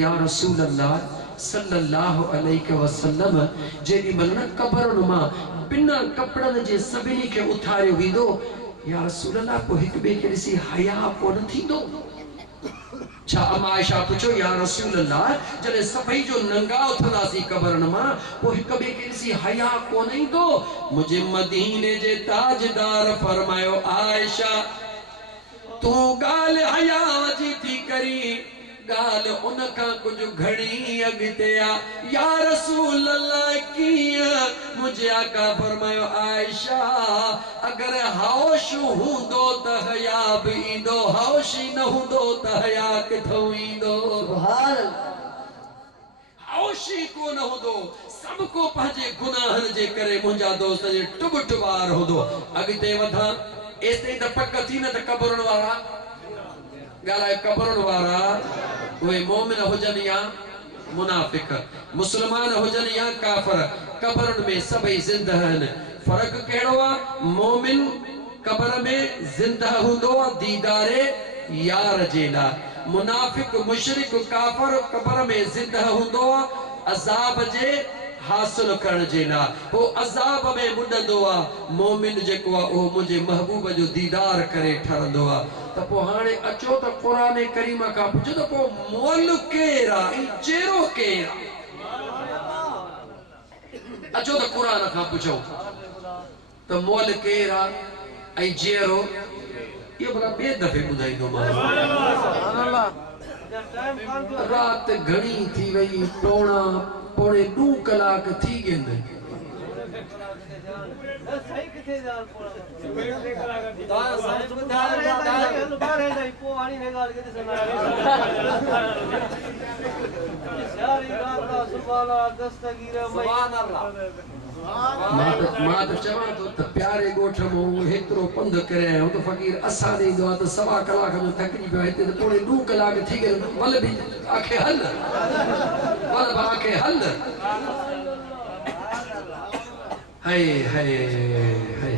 या रसूल अल्लाह सल्लल्लाहु अलैहि वसल्लम जेडी मन कब्रनि मां बिना कपड़नि जे सभिनी खे उथारियो वेंदो या रसूल अल्लाह को हिक बे के ॾिसी हया कोन थींदो छा अम्मा आयशा पुछो या रसूल अल्लाह जॾहिं सभई जो नंगा उथंदासीं कब्रनि मां पोइ हिक ॿिए खे ॾिसी हया कोन ईंदो मुंहिंजे मदीने जे ताजदार फरमायो आयशा तूं ॻाल्हि हया जी थी करी गाल उनका कुछ घणी अगते या रसूल अल्लाह कीअं मुझे आका फरमायो आयशा अगर होश हूंदो त हया भी ईंदो होश न हूंदो त हया किथों ईंदो सुभान होश को न हूंदो सब को पंहिंजे गुनाहनि जे करे मुंहिंजा दोस्त जे टुब टुबार हूंदो अगते वधा एते त पक थी न त कब्रनि वारा गालाए कब्रनि वारा वे मोमिन हुजन या मुनाफिक मुसलमान हुजन या काफिर कब्रनि में सभई जिंदा आहिनि फर्क कहिड़ो आहे मोमिन कब्र में जिंदा हूंदो दीदारे यार जे लाइ मुनाफिक मुशरिक काफिर कब्र में जिंदा हूंदो अज़ाब जे हासिल करण जे लाइ वो अज़ाब में मुंडंदो आहे मोमिन जेको आहे उहो मुंहिंजे महबूब जो दीदार करे ठरंदो आहे त पोइ हाणे अचो त क़ुरान करीम खां पुछो त पोइ मोल केरु आहे ऐं चेरो केरु आहे अचो त क़ुरान खां पुछो त मोल केरु आहे ऐं चेरो इहो भला ॿिए दफ़े ॿुधाईंदोमांव रात घणी थी वई पौणे 2 कलाक थी गए मां त चवां थो त प्यारे ॻोठ मां हेतिरो पंधु करे आहियो त फ़क़ीर असां ॾींदो आहे त 1.25 कलाक में थकिजी पियो हिते त पौणे 2 कलाक थी गए वल बि आखे हल वल बि आखे हल हाय हाय हाय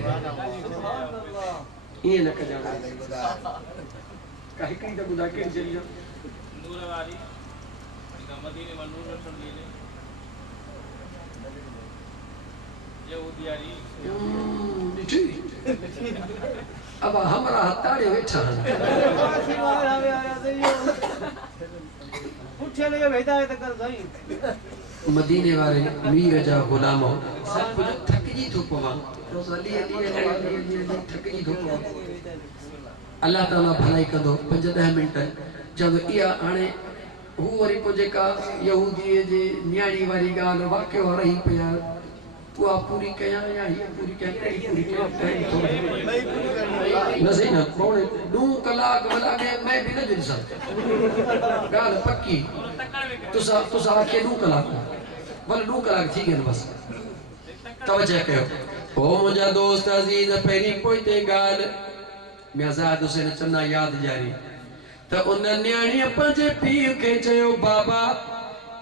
ये न कजा का हिकड़ी त ॿुधा कहिड़ी चली नूर वारी मदीने में नूर रखण लीले यहूदियारी अब हमरा हताड़े वेठा उठे लगे हिदायत कर सही मदीने वाले मीर जा गुलाम सब कुछ थकजी थो पवा अली थकजी थो पवा अल्लाह ताला भलाई कंदो 5-10 मिनट जब इया हाणे हू वरी को जेका यहूदी जे न्याणी वारी ॻाल्हि वाक़ियो रही पिया वो पूरी कया या ये पूरी क्या पूरी क्या नज़ी न पौने 2 कलाक लगे मैं भी न जुड़ सकता गाल पक्की तुसा आके 2 कलाक वल 2 कलाक थी गए बस तवज्जो कयो ओ मुंहिंजा दोस्त अजीज पहिरीं पोइते गाल मैं आज़ाद हुसैन चन्ना याद जारी त उन न्याणीअ पंहिंजे पीर खे चयो बाबा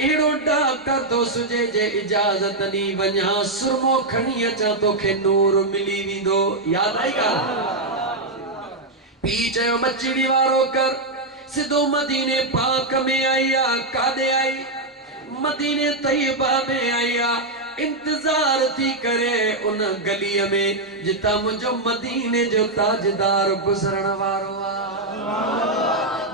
एड़ो डॉक्टर तो सुजे जे इजाजत नी वञा सुरमो खणी अचा तोखे नूर मिली वेंदो याद आई ॻाल्हि पी चयो मचड़ी वारो कर सिधो मदीने पाक में आई काॾे आई मदीने तैयबा में आई इंतजार थी करे उन गलीअ में जितां मुंहिंजो मदीने जो ताजदार गुज़रण वारो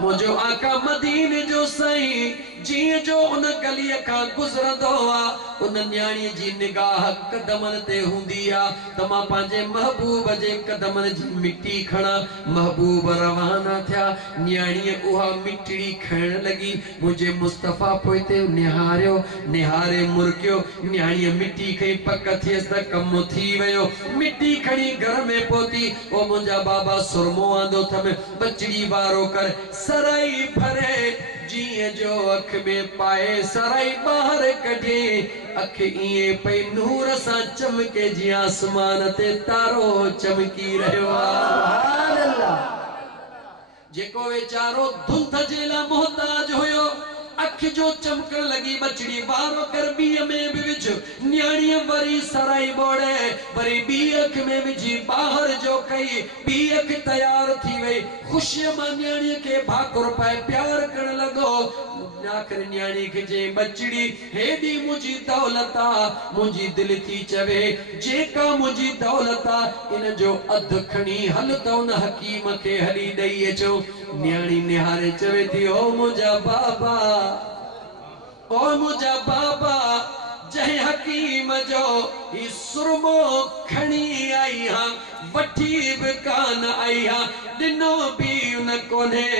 मुझो आका मदीने जो साईं जीअं जो उन गलीअ खां गुज़रंदो आहे उन न्याणी जी निगाह कदमनि ते हूंदी आहे त मां पंहिंजे महबूब जे कदमनि जी मिटी खणा महबूब रवाना थिया न्याणीअ उहा मिटड़ी खणण लॻी मुंहिंजे मुस्तफ़ा पोइ ते निहारियो निहारे मुरकियो न्याणीअ मिटी खई पक थियसि त कमु थी वियो मिटी खणी घर में पहुती ओ मुंहिंजा बाबा सुरमो आंदो थम बचड़ी वारो कर सराई भरे जीअं जो अख में पाए सराई ॿाहिरि कढे अख इएं पई नूर सां चमके जीअं आसमान ते तारो चमकी रहियो आहे जेको वीचारो धुंध जे लाइ मोहताज हुयो अख जो चमकण लगी बचड़ी वारो कर बीअ में भी विझ न्याणीअ वरी सराई बोड़े वरी बी अख में विझी ॿाहिरि जो कई बी अख तैयार थी वई ख़ुशीअ मां न्याणीअ खे भाकुर पाए प्यार करण लॻो आख़िर न्याणी खे जे बचड़ी हेॾी मुंहिंजी दौलत आहे मुंहिंजी दिलि थी चवे जेका मुंहिंजी दौलत आहे इन जो अधु खणी हल त उन हकीम खे हली ॾेई अचो न्याणी निहारे चवे थी ओ मुंहिंजा बाबा ओ मुंहिंजा बाबा जंहिं हकीम जो ही सुरमो खणी आई हां वठी बि कान आई हां ॾिनो बि उन कोन्हे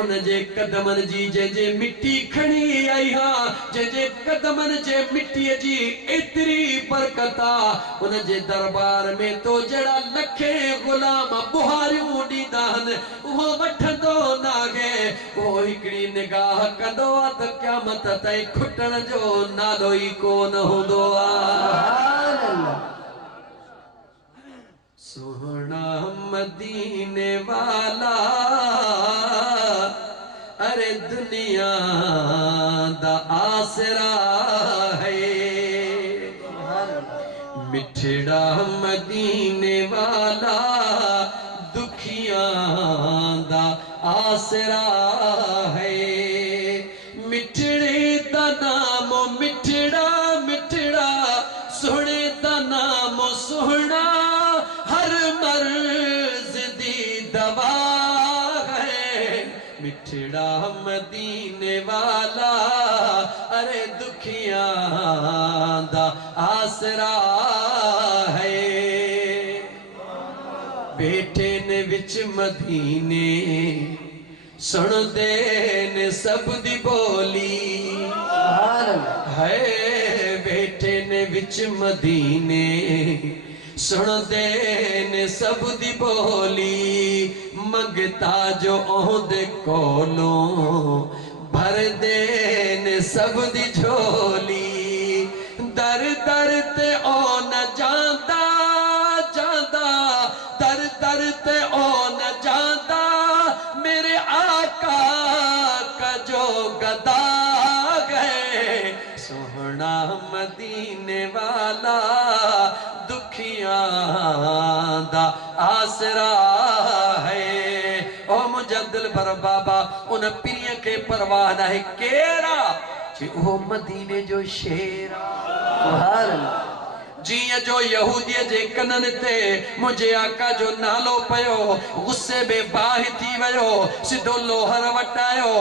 उन जे कदमनि जी जे मिटी खणी आई हां जे कदमनि जे मिटीअ जी एतिरी बरकत आहे उन जे दरबार में तो जहिड़ा लखे गुलाम बुहारियूं ॾींदा आहिनि उहो वठंदो नागे उहो हिकिड़ी निगाह कंदो आहे त क़यामत ताईं खुटण जो नालो ई कोन हूंदो आहे सोहना मदीने वाला अरे दुनिया दा आसरा है मिठड़ा मदीने वाला दुखिया दा आसरा है मिठड़े दा नाम मिठड़ा मिठड़ा सोहणे दा नाम सोहना हर मर्ज दी दवा है मिठड़ा मदीने वाला अरे दुखिया दा आसरा है बैठे ने विच मदीने सुन दे ने सब दी बोली है बैठे ने विच मदीने सुन दे ने सब दी बोली मंगता जो ओहदे कोलों भर दे ने सब दी झोली दर दर ते ओ न जांदा जांदा दर दर ते ओ न जांदा मेरे आका का जो गदा गए सोहना मदीने वाला दुखिया दा आसरा है ओ मुझा दिल भर बाबा उन पीर के परवाह न है केरा जी ओ मदीने जो शेरा सुभान अल्लाह जिया जो यहूदी जे कनन ते मुझे आका जो नालो पयो गुस्से में बाहि थी वयो सिधो लोहर वटायो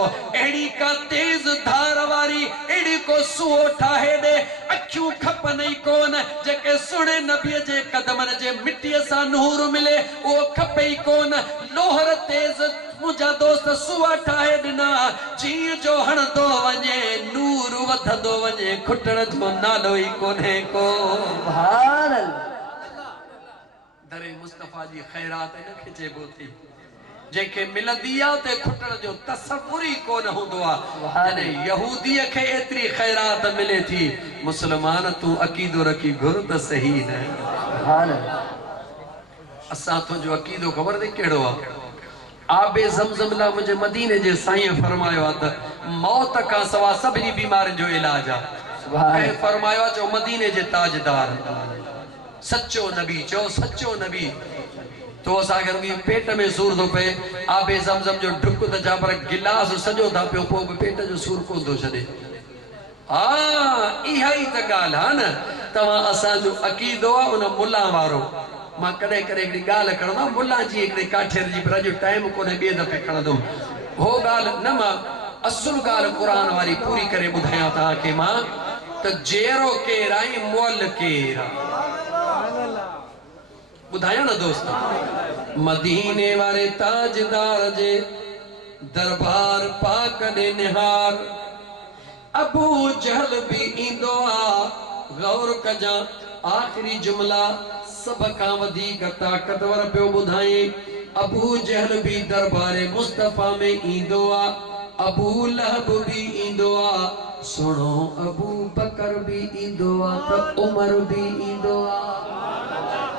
एड़ी का तेज धार वारी एड़ी को सुओ ठाहे दे अखियूं खपनई कोन जेके सुणे नबी जे कदमन जे मिट्टी सा नूर मिले ओ खपई कोन लोहर तेज मुझा दोस्त सुआ ठाहे दिना जी जो हणदो वने नूर वधंदो वने खुटण जो नालो ही कोने को सुभान अल्लाह दरे मुस्तफा जी खैरात न खिचे बोती जेके मिलंदी आ ते खुटण जो तसव्वुर ही कोन हुंदो आ जने यहूदी के एतरी खैरात मिले थी मुसलमान तू अकीदो रखी घुर त सही न सुभान अल्लाह असा तो जो अकीदो खबर दे केड़ो आ आबे ज़मज़म ला मुझे मदीने जे साईं फरमायो त मौत का सवा सभी बीमारियों जो इलाज आ सुभान फरमायो जो मदीने जे ताजदार सच्चो नबी जो सच्चो नबी तो असांखे रुगी पेट में सूर थो पे आबे ज़मज़म जो ढुक त जा पर गिलास सजो था पियो पोइ पेट जो सूर कोन थो छॾे हाँ इहा ई त ॻाल्हि आहे न तव्हां असांजो अक़ीदो आहे उन मुल्ला वारो मां कॾहिं कॾहिं हिकिड़ी ॻाल्हि खणंदो मुल्ला जी हिकिड़े काठियर जी पर अॼु टाइम कोन्हे ॿिए दफ़े खणंदुमि हो ॻाल्हि न मां असुल गाल कुरान वाली पूरी करे बुधाया था के मां त जेरो केर आई मोल केर बुधाया ना दोस्त मदीने वाले ताजदार जे दरबार पाक दे निहार अबू जहल भी इंदो आ गौर कजा आखिरी जुमला सब का वधिक ताकतवर पियो बुधाए अबू जहल भी दरबार मुस्तफा में इंदो आ अबू लहब भी इंदो आ सुनो अबू बकर भी इंदो आ त उमर भी इंदो आ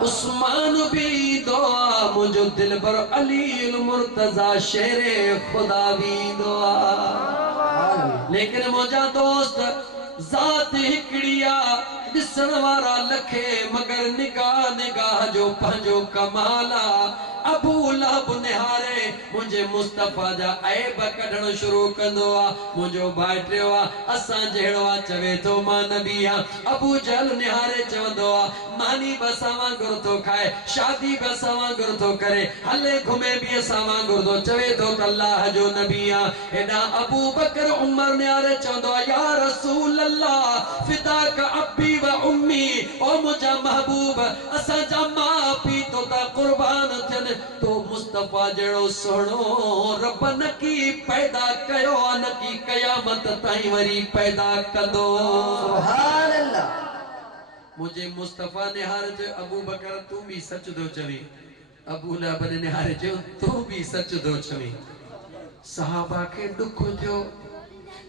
उस्मान भी इंदो आ मुझो दिलबर अली मुर्तजा शेरे खुदा भी इंदो आ लेकिन मुझा दोस्त जात हिकड़िया दिसण वारा लखे मगर निगाह निगाह जो पंहिंजो कमाला अबू लहब निहारे मुझे मुस्तफा जा ऐब कढण शुरू कंदो आ मुझो भाइटियो आ असां जहिड़ो आ चवे थो मां नबी आ अबू जहल निहारे चवंदो आ मानी बि असां वांगुरु थो खाए शादी बि असां वांगुरु थो करे हले घुमे बि असां वांगुरु थो चवे थो त अल्लाह जो नबी आ हेॾा अबू बकर उमर निहारे चवंदो आ या रसूल अल्लाह फिदाक अब्बी व उम्मी ओ मुंहिंजा महबूब असां जा माउ पीउ तो ता कुर्बान थियनि तो मुस्तफा जड़ो सोनो रब नकी पैदा कयो नकी कयामत ताईं वरी पैदा कंदो सुभान अल्लाह मुझे मुस्तफा निहार जो अबू बकर तू भी सच दो चवी अबू लहब ने निहार जो तू भी सच दो चवी सहाबा के दुख थियो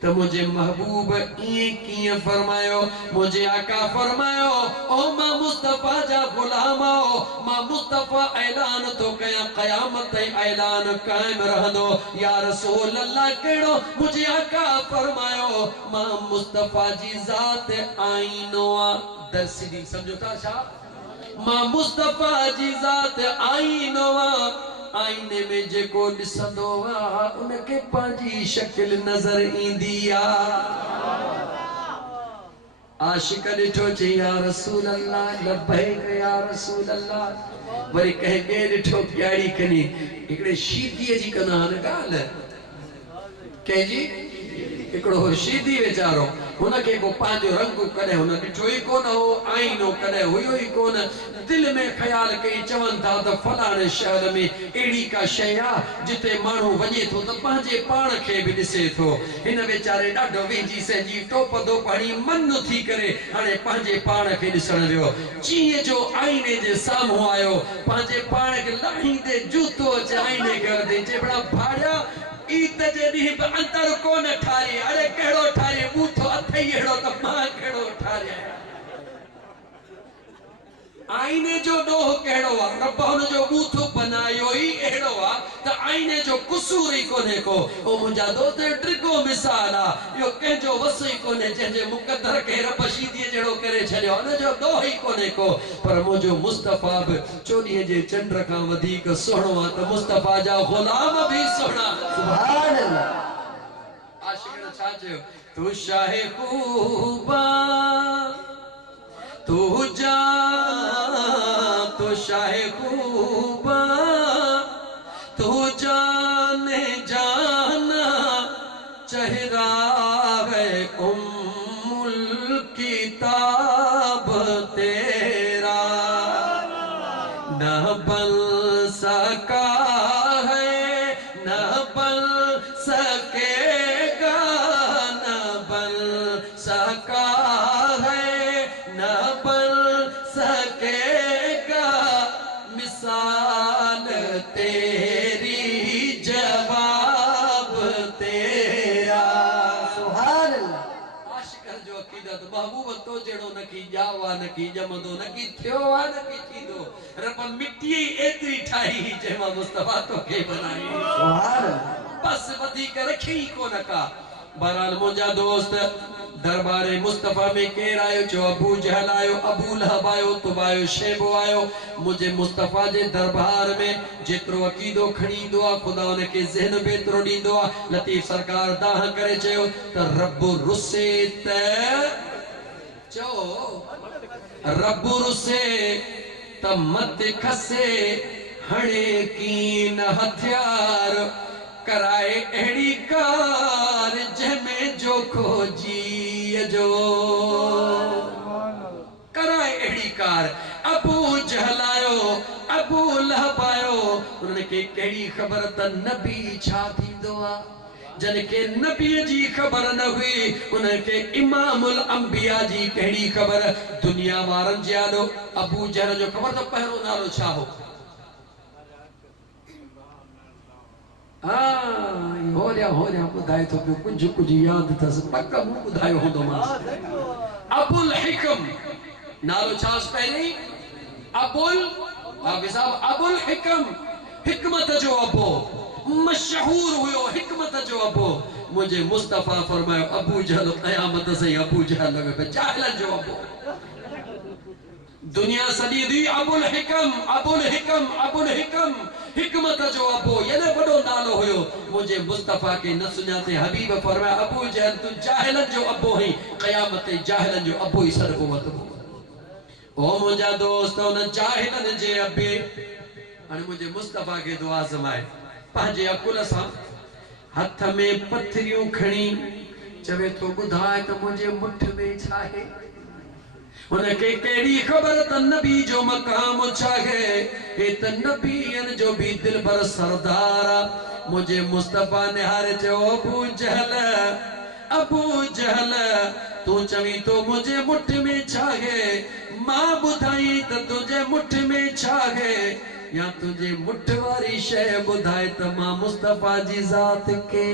तो मुझे महबूब ये किए फरमायो मुझे आका फरमायो ओ मां मुस्तफा जा गुलाम आओ मां मुस्तफा ऐलान तो कया कयामत ऐलान कायम रहंदो या रसूल अल्लाह केड़ो मुझे आका फरमायो मां मुस्तफा जी जात आईनो दर्शदी समझो था छा मां मुस्तफा जी जात आईनो आईने में जेको दिसंदो आ उनके पांजी शक्ल नजर इंदी आ आशिक डिठो चे या रसूल अल्लाह लब्बैक या रसूल अल्लाह वरी कहे के डिठो प्यारी कनी एकड़े शीदी जी कना न गाल के जी एकड़ो शीदी वेचारो उनके को पांजो रंग कदे हुन डिठो ही कोन हो आईनो कदे हुयो ही कोन दिल में ख्याल कई चवन था तो फलाने शहर में एड़ी का शया जिते मानू वजे तो त पांजे पाण के भी दिसे तो इन बेचारे डाडो वेजी से जी टोप दो पड़ी मन थी करे हाने पांजे पाण के दिसण वियो जीए जो आईने जे सामू आयो पांजे पाण के लाही दे जूतो च आईने कर दे जे बड़ा भाड़िया ईद जे दी अंतर कोन ठारी अरे केड़ो ठारी बूथो अथई एड़ो त मां केड़ो ठारे आईने जो डोह केड़ो आ रब हुन जो बूथो बनायो ही एड़ो आ त आईने जो कुसूर ही कोने को ओ मुंजा दोस्त ट्रिको मिसाल आ यो के जो वसई कोने जे मुकद्दर के रब शीदी जेड़ो करे छलियो न जो डोह ही कोने को पर मुजो मुस्तफा ब चोडीअ जे चंड का वधिक सोहणो आ त मुस्तफा जा गुलाम भी सोहणा सुभान अल्लाह आशिक छा चयो तू शाहे खूबा तू जा तो शाहे खूबा तू जाने जाना चेहरा है उम्मुल किताब तेरा न बन सका है न बन सकेगा न बन सका है न बन सकेगा मिसाल तेरी जवाब तेरा सुभान अल्लाह आशिक जो अकीदत महबूब तो जेड़ो न की जावा न की जमदो न की थियो आ न की थीदो रब मिट्टी एतरी ठाई जेमा मुस्तफा तो के बनाई सुभान अल्लाह बस वधी कर रखी कोन का बहरहाल मुंजा दोस्त दरबारे मुस्तफा में केर आयो जो अबू जहल आयो अबू लहब आयो तुबायो शेबो आयो मुझे मुस्तफा जे दरबार में जेतरो अकीदो खणी दो खुदा उनके ज़हन बेतरो दींदो लतीफ सरकार दाह करे चयो त रब रुसे त चो रब रुसे त मत खसे हणे कीन हथियार कराए एड़ी काल खोजी जो कराए अड़ी कार अबू जहल आयो अबू लहब आयो उन्हनि खे कहिड़ी ख़बर त नबी छा थींदो आहे जन के नबी जी खबर न हुई उनके इमामुल अंबिया जी कहिड़ी खबर दुनिया वारन जे आलो अबू जहल जो खबर तो पहिरो नालो छा हो हो रहा बुधाए तो कुछ याद थस पक मु बुधायो होंदो मास अबुल हिकम नालो छास पहिरी अबुल साहब अबुल हिकम हिकमत जो अबो मशहूर हुयो हिकमत जो अबो मुझे मुस्तफा फरमायो अबू जहल क़यामत से अबू जहल लगे पे जाहिलन जो अबो दुनिया सदी दी अबुल हिकम अबुल हिकम अबुल हिकम हिकमत जो अबो ये बड़ो नालो हुयो मुझे मुस्तफा के न सुञाते हबीब फरमाया अबू जहल तू जाहिलन जो अबो है क़यामत जाहिलन जो अबो ही सर को ओ मुझा दोस्त उन जाहिलन जे अबे अने मुझे मुस्तफा के दुआ समाए पांजे अकुल सा हथ में पथरियों खणी चवे तो बुधाए तो मुझे मुठ में छाहे उनके केड़ी खबर त नबी जो मकाम छाहे हे त नबीयन जो भी दिल पर सरदार मुझे मुस्तफा ने हारे जो अबू जहल तू चवी तो मुझे मुठ में छाहे मां बुधाई त तुझे मुठ में छाहे या तुझे मुठ वारी शय बुधाए त मां मुस्तफा जी जात के